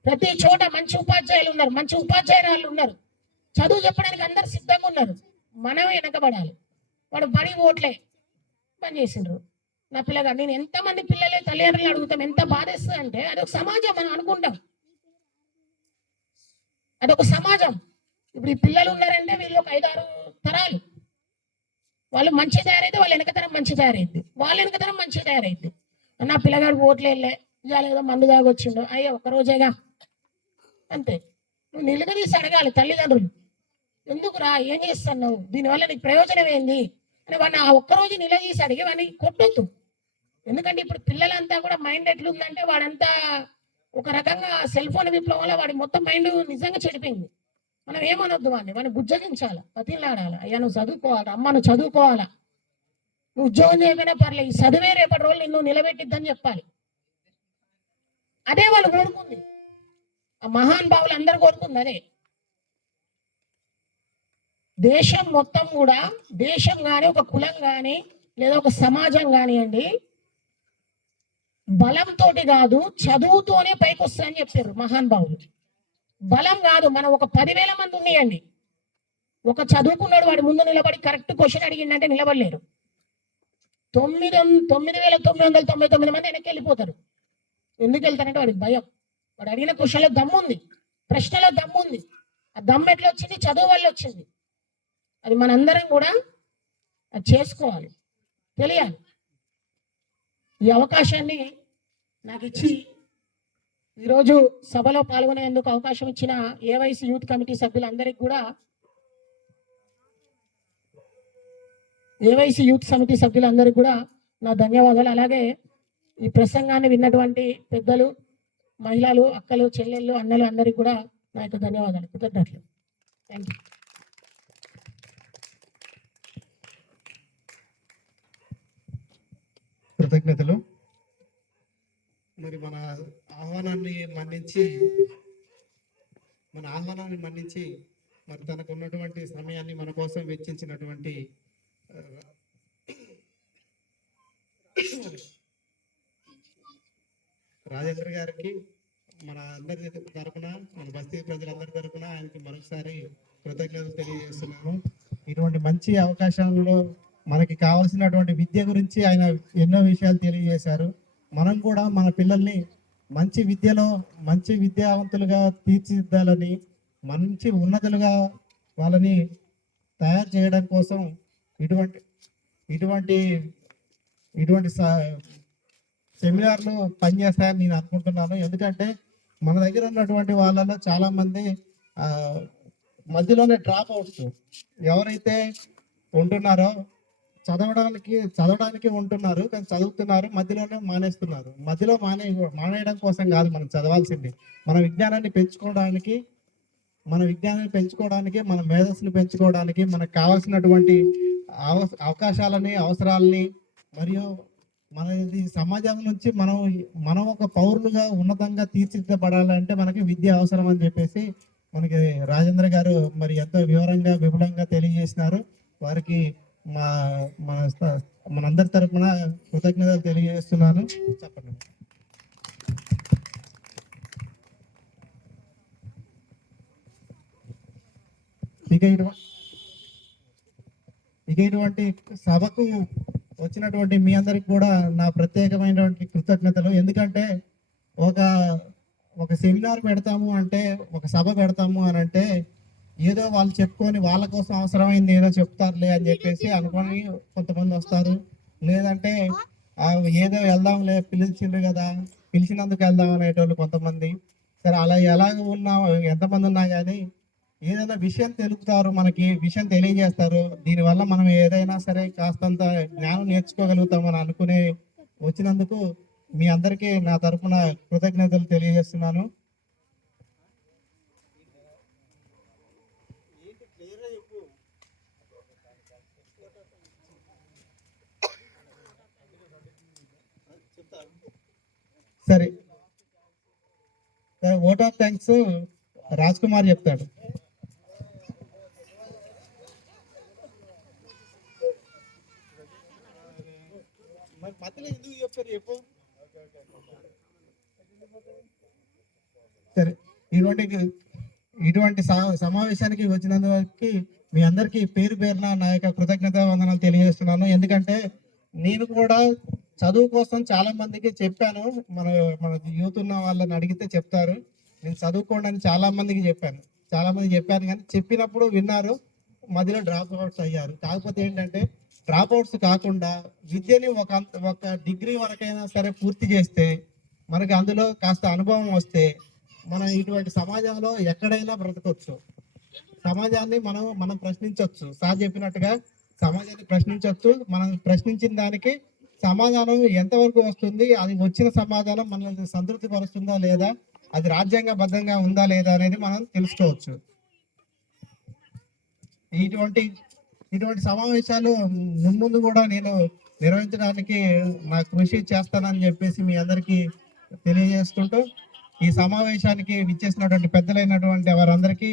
ప్రతి చోట మంచి ఉపాధ్యాయులు ఉన్నారు, మంచి ఉపాధ్యాయురాలు ఉన్నారు, చదువు చెప్పడానికి అందరు సిద్ధంగా ఉన్నారు. మనం వెనకబడాలి. వాడు బడి ఓట్లే పని చేసిండ్రు నా పిల్లగాడు. నేను ఎంతమంది పిల్లలే తల్లిదండ్రులు అడుగుతాం, ఎంత బాధేస్తుంది అంటే, అదొక సమాజం మనం అనుకుంటాం, అదొక సమాజం. ఇప్పుడు ఈ పిల్లలు ఉన్నారంటే వీళ్ళు ఒక 5-6 తరాలు, వాళ్ళు మంచి తయారైతే వాళ్ళ వెనకతరం మంచి తయారైంది, వాళ్ళ వెనకతరం మంచి తయారైంది. నా పిల్లగాడు ఓట్లు వెళ్ళే ఇవాళ ఏదో మందు దాగొచ్చిండు, అయ్యా ఒక్కరోజేగా అంతే. నువ్వు నిలదీసి అడగాలి తల్లిదండ్రులు, ఎందుకురా ఏం చేస్తున్నావు, దీనివల్ల నీకు ప్రయోజనం ఏంది అని వాడిని ఆ ఒక్కరోజు నిలదీసి అడిగి వాడిని కొట్టొద్దు. ఎందుకంటే ఇప్పుడు పిల్లలంతా కూడా మైండ్ ఎట్లుందంటే, వాడంతా ఒక రకంగా సెల్ ఫోన్ విప్లవం వల్ల వాడి మొత్తం మైండ్ నిజంగా చెడిపోయింది. మనం ఏమనొద్దు వాడిని బుజ్జగించాలి, బతిలాడాలి. అయ్యా నువ్వు చదువుకోవాలి, అమ్మ నువ్వు చదువుకోవాలా, నువ్వు ఉద్యోగం చేయకపోయినా పర్లేదు, ఈ చదువే రేపటి రోజులు నిన్ను నిలబెట్టిద్దని చెప్పాలి. అదే వాళ్ళు కోరుకుంది, ఆ మహాన్ భావులు అందరు కోరుకుంది అదే. దేశం మొత్తం కూడా, దేశం కానీ ఒక కులం కానీ లేదా ఒక సమాజం కానివ్వండి, బలంతో కాదు చదువుతోనే పైకి వస్తాయని చెప్పారు మహాన్ భావులు. బలం కాదు, మనం ఒక 10,000 మంది ఉన్నాయండి, ఒక చదువుకున్నాడు వాడి ముందు నిలబడి కరెక్ట్ క్వశ్చన్ అడిగిందంటే నిలబడలేరు. 9,999 మంది వెనక్కి వెళ్ళిపోతారు. ఎందుకు వెళ్తారంటే వాడికి భయం. వాడు అడిగిన క్వశ్చన్లో దమ్ము ఉంది, ప్రశ్నలో దమ్ము ఉంది. ఆ దమ్ము ఎట్లా వచ్చింది? చదువు వల్ల వచ్చింది. అది మనందరం కూడా అది చేసుకోవాలి, తెలియాలి. ఈ అవకాశాన్ని నాకు ఇచ్చి ఈరోజు సభలో పాల్గొనేందుకు అవకాశం ఇచ్చిన ఏవైసీ యూత్ కమిటీ సభ్యులందరికీ కూడా, ఏవైసీ యూత్ సమితి సభ్యులందరికీ కూడా నా ధన్యవాదాలు. అలాగే ఈ ప్రసంగాన్ని విన్నటువంటి పెద్దలు, మహిళలు, అక్కలు, చెల్లెళ్ళు, అన్నలు అందరికీ కూడా నా యొక్క ధన్యవాదాలు, కృతజ్ఞతలు. Thank you. కృతజ్ఞతలు. మరి మన ఆహ్వానాన్ని మన్నించి మన ఆహ్వానాన్ని మన్నించి మరి తనకు ఉన్నటువంటి సమయాన్ని మన కోసం వెచ్చించినటువంటి ఆ, రాజేంద్ర గారికి మన అందరి తరపున, మన బస్తీ ప్రజలందరి తరపున ఆయనకి మరొకసారి కృతజ్ఞతలు తెలియజేస్తున్నాను. ఇటువంటి మంచి అవకాశాలలో మనకి కావాల్సినటువంటి విద్య గురించి ఆయన ఎన్నో విషయాలు తెలియజేశారు. మనం కూడా మన పిల్లల్ని మంచి విద్యలో మంచి విద్యావంతులుగా తీర్చిదిద్దాలని, మంచి ఉన్నతులుగా వాళ్ళని తయారు చేయడం కోసం ఇటువంటి ఇటువంటి ఇటువంటి సెమినార్లు పనిచేస్తాయని నేను అనుకుంటున్నాను. ఎందుకంటే మన దగ్గర ఉన్నటువంటి వాళ్ళలో చాలా మంది ఆ, మధ్యలోనే డ్రాప్ అవుట్స్ ఎవరైతే ఉంటున్నారో చదవడానికి ఉంటున్నారు, కానీ చదువుతున్నారు, మధ్యలోనే మానేస్తున్నారు. మధ్యలో మానేయడం కోసం కాదు మనం చదవాల్సింది. మన విజ్ఞానాన్ని పెంచుకోవడానికి, మన మేధస్సుని పెంచుకోవడానికి, మనకు కావాల్సినటువంటి అవకాశాలని, అవసరాలని, మరియు మనది సమాజం నుంచి మనం ఒక పౌరులుగా ఉన్నతంగా తీర్చిదిద్దబడాలంటే మనకి విద్య అవసరం అని చెప్పేసి మనకి రాజేంద్ర గారు మరి ఎంతో వివరంగా విపులంగా తెలియజేసినారు. వారికి మా మనందరి తరపున కృతజ్ఞతలు తెలియజేస్తున్నాను. చెప్పండి. ఇక ఇటువంటి సభకు వచ్చినటువంటి మీ అందరికి కూడా నా ప్రత్యేకమైనటువంటి కృతజ్ఞతలు. ఎందుకంటే ఒక సెమినార్ పెడతాము అంటే, ఒక సభ పెడతాము అని అంటే ఏదో వాళ్ళు చెప్పుకొని వాళ్ళ కోసం అవసరమైంది ఏదో చెప్తారులే అని చెప్పేసి అనుకొని కొంతమంది వస్తారు. లేదంటే ఏదో వెళ్దాంలే, పిలిచిండ్రు కదా, పిలిచినందుకు వెళ్దాం అనేటోళ్ళు కొంతమంది. సరే, అలా ఎలాగ ఉన్నా, ఎంతమంది ఉన్నా కానీ ఏదైనా విషయం తెలుపుతారు, మనకి విషయం తెలియజేస్తారు. దీనివల్ల మనం ఏదైనా సరే కాస్తంత జ్ఞానం నేర్చుకోగలుగుతామని అనుకునే వచ్చినందుకు మీ అందరికీ నా తరఫున కృతజ్ఞతలు తెలియజేస్తున్నాను. సరే, vote of thanks Raj Kumar చెప్తాడు. సరే, ఇటువంటి సమావేశానికి వచ్చినందుకు మీ అందరికీ పేరు పేరున నా యొక్క కృతజ్ఞత వందనాలు తెలియజేస్తున్నాను. ఎందుకంటే నేను కూడా చదువు కోసం చాలా మందికి చెప్పాను. మన యూత్ ఉన్న వాళ్ళని అడిగితే చెప్తారు, నేను చదువుకోండి అని చాలా మందికి చెప్పాను కానీ చెప్పినప్పుడు విన్నారు, మధ్యలో డ్రాప్ అవుట్స్ అయ్యారు. కాకపోతే ఏంటంటే డ్రాప్ అవుట్స్ కాకుండా విద్యని ఒక డిగ్రీ వరకైనా సరే పూర్తి చేస్తే, మనకి అందులో కాస్త అనుభవం వస్తే మనం ఇటువంటి సమాజంలో ఎక్కడైనా బ్రతకొచ్చు. సమాజాన్ని మనం ప్రశ్నించవచ్చు. సార్ చెప్పినట్టుగా సమాజాన్ని ప్రశ్నించవచ్చు. మనం ప్రశ్నించిన దానికి సమాధానం ఎంతవరకు వస్తుంది, అది వచ్చిన సమాధానం మనల్ని సంతృప్తి పరుస్తుందా లేదా, అది రాజ్యాంగబద్ధంగా ఉందా లేదా అనేది మనం తెలుసుకోవచ్చు. ఇటువంటి సమావేశాలు ముందు కూడా నేను నిర్వహించడానికి నా కృషి చేస్తానని చెప్పేసి మీ అందరికీ తెలియజేసుకుంటూ, ఈ సమావేశానికి విచ్చేసినటువంటి పెద్దలైనటువంటి వారందరికీ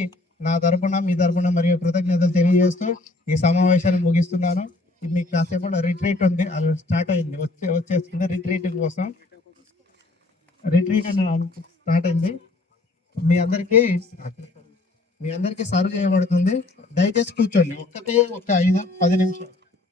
నా తరపున, మీ తరపున మరియు కృతజ్ఞతలు తెలియజేస్తూ ఈ సమావేశాన్ని ముగిస్తున్నాను. మీకు కాసేపు రిట్రీట్ ఉంది, అది స్టార్ట్ అయింది, వచ్చేస్తుంది. రిట్రీట్ కోసం స్టార్ట్ అయింది. మీ అందరికీ సర్వ్ చేయబడుతుంది. దయచేసి కూర్చోండి, ఒక 5-10 నిమిషాలు.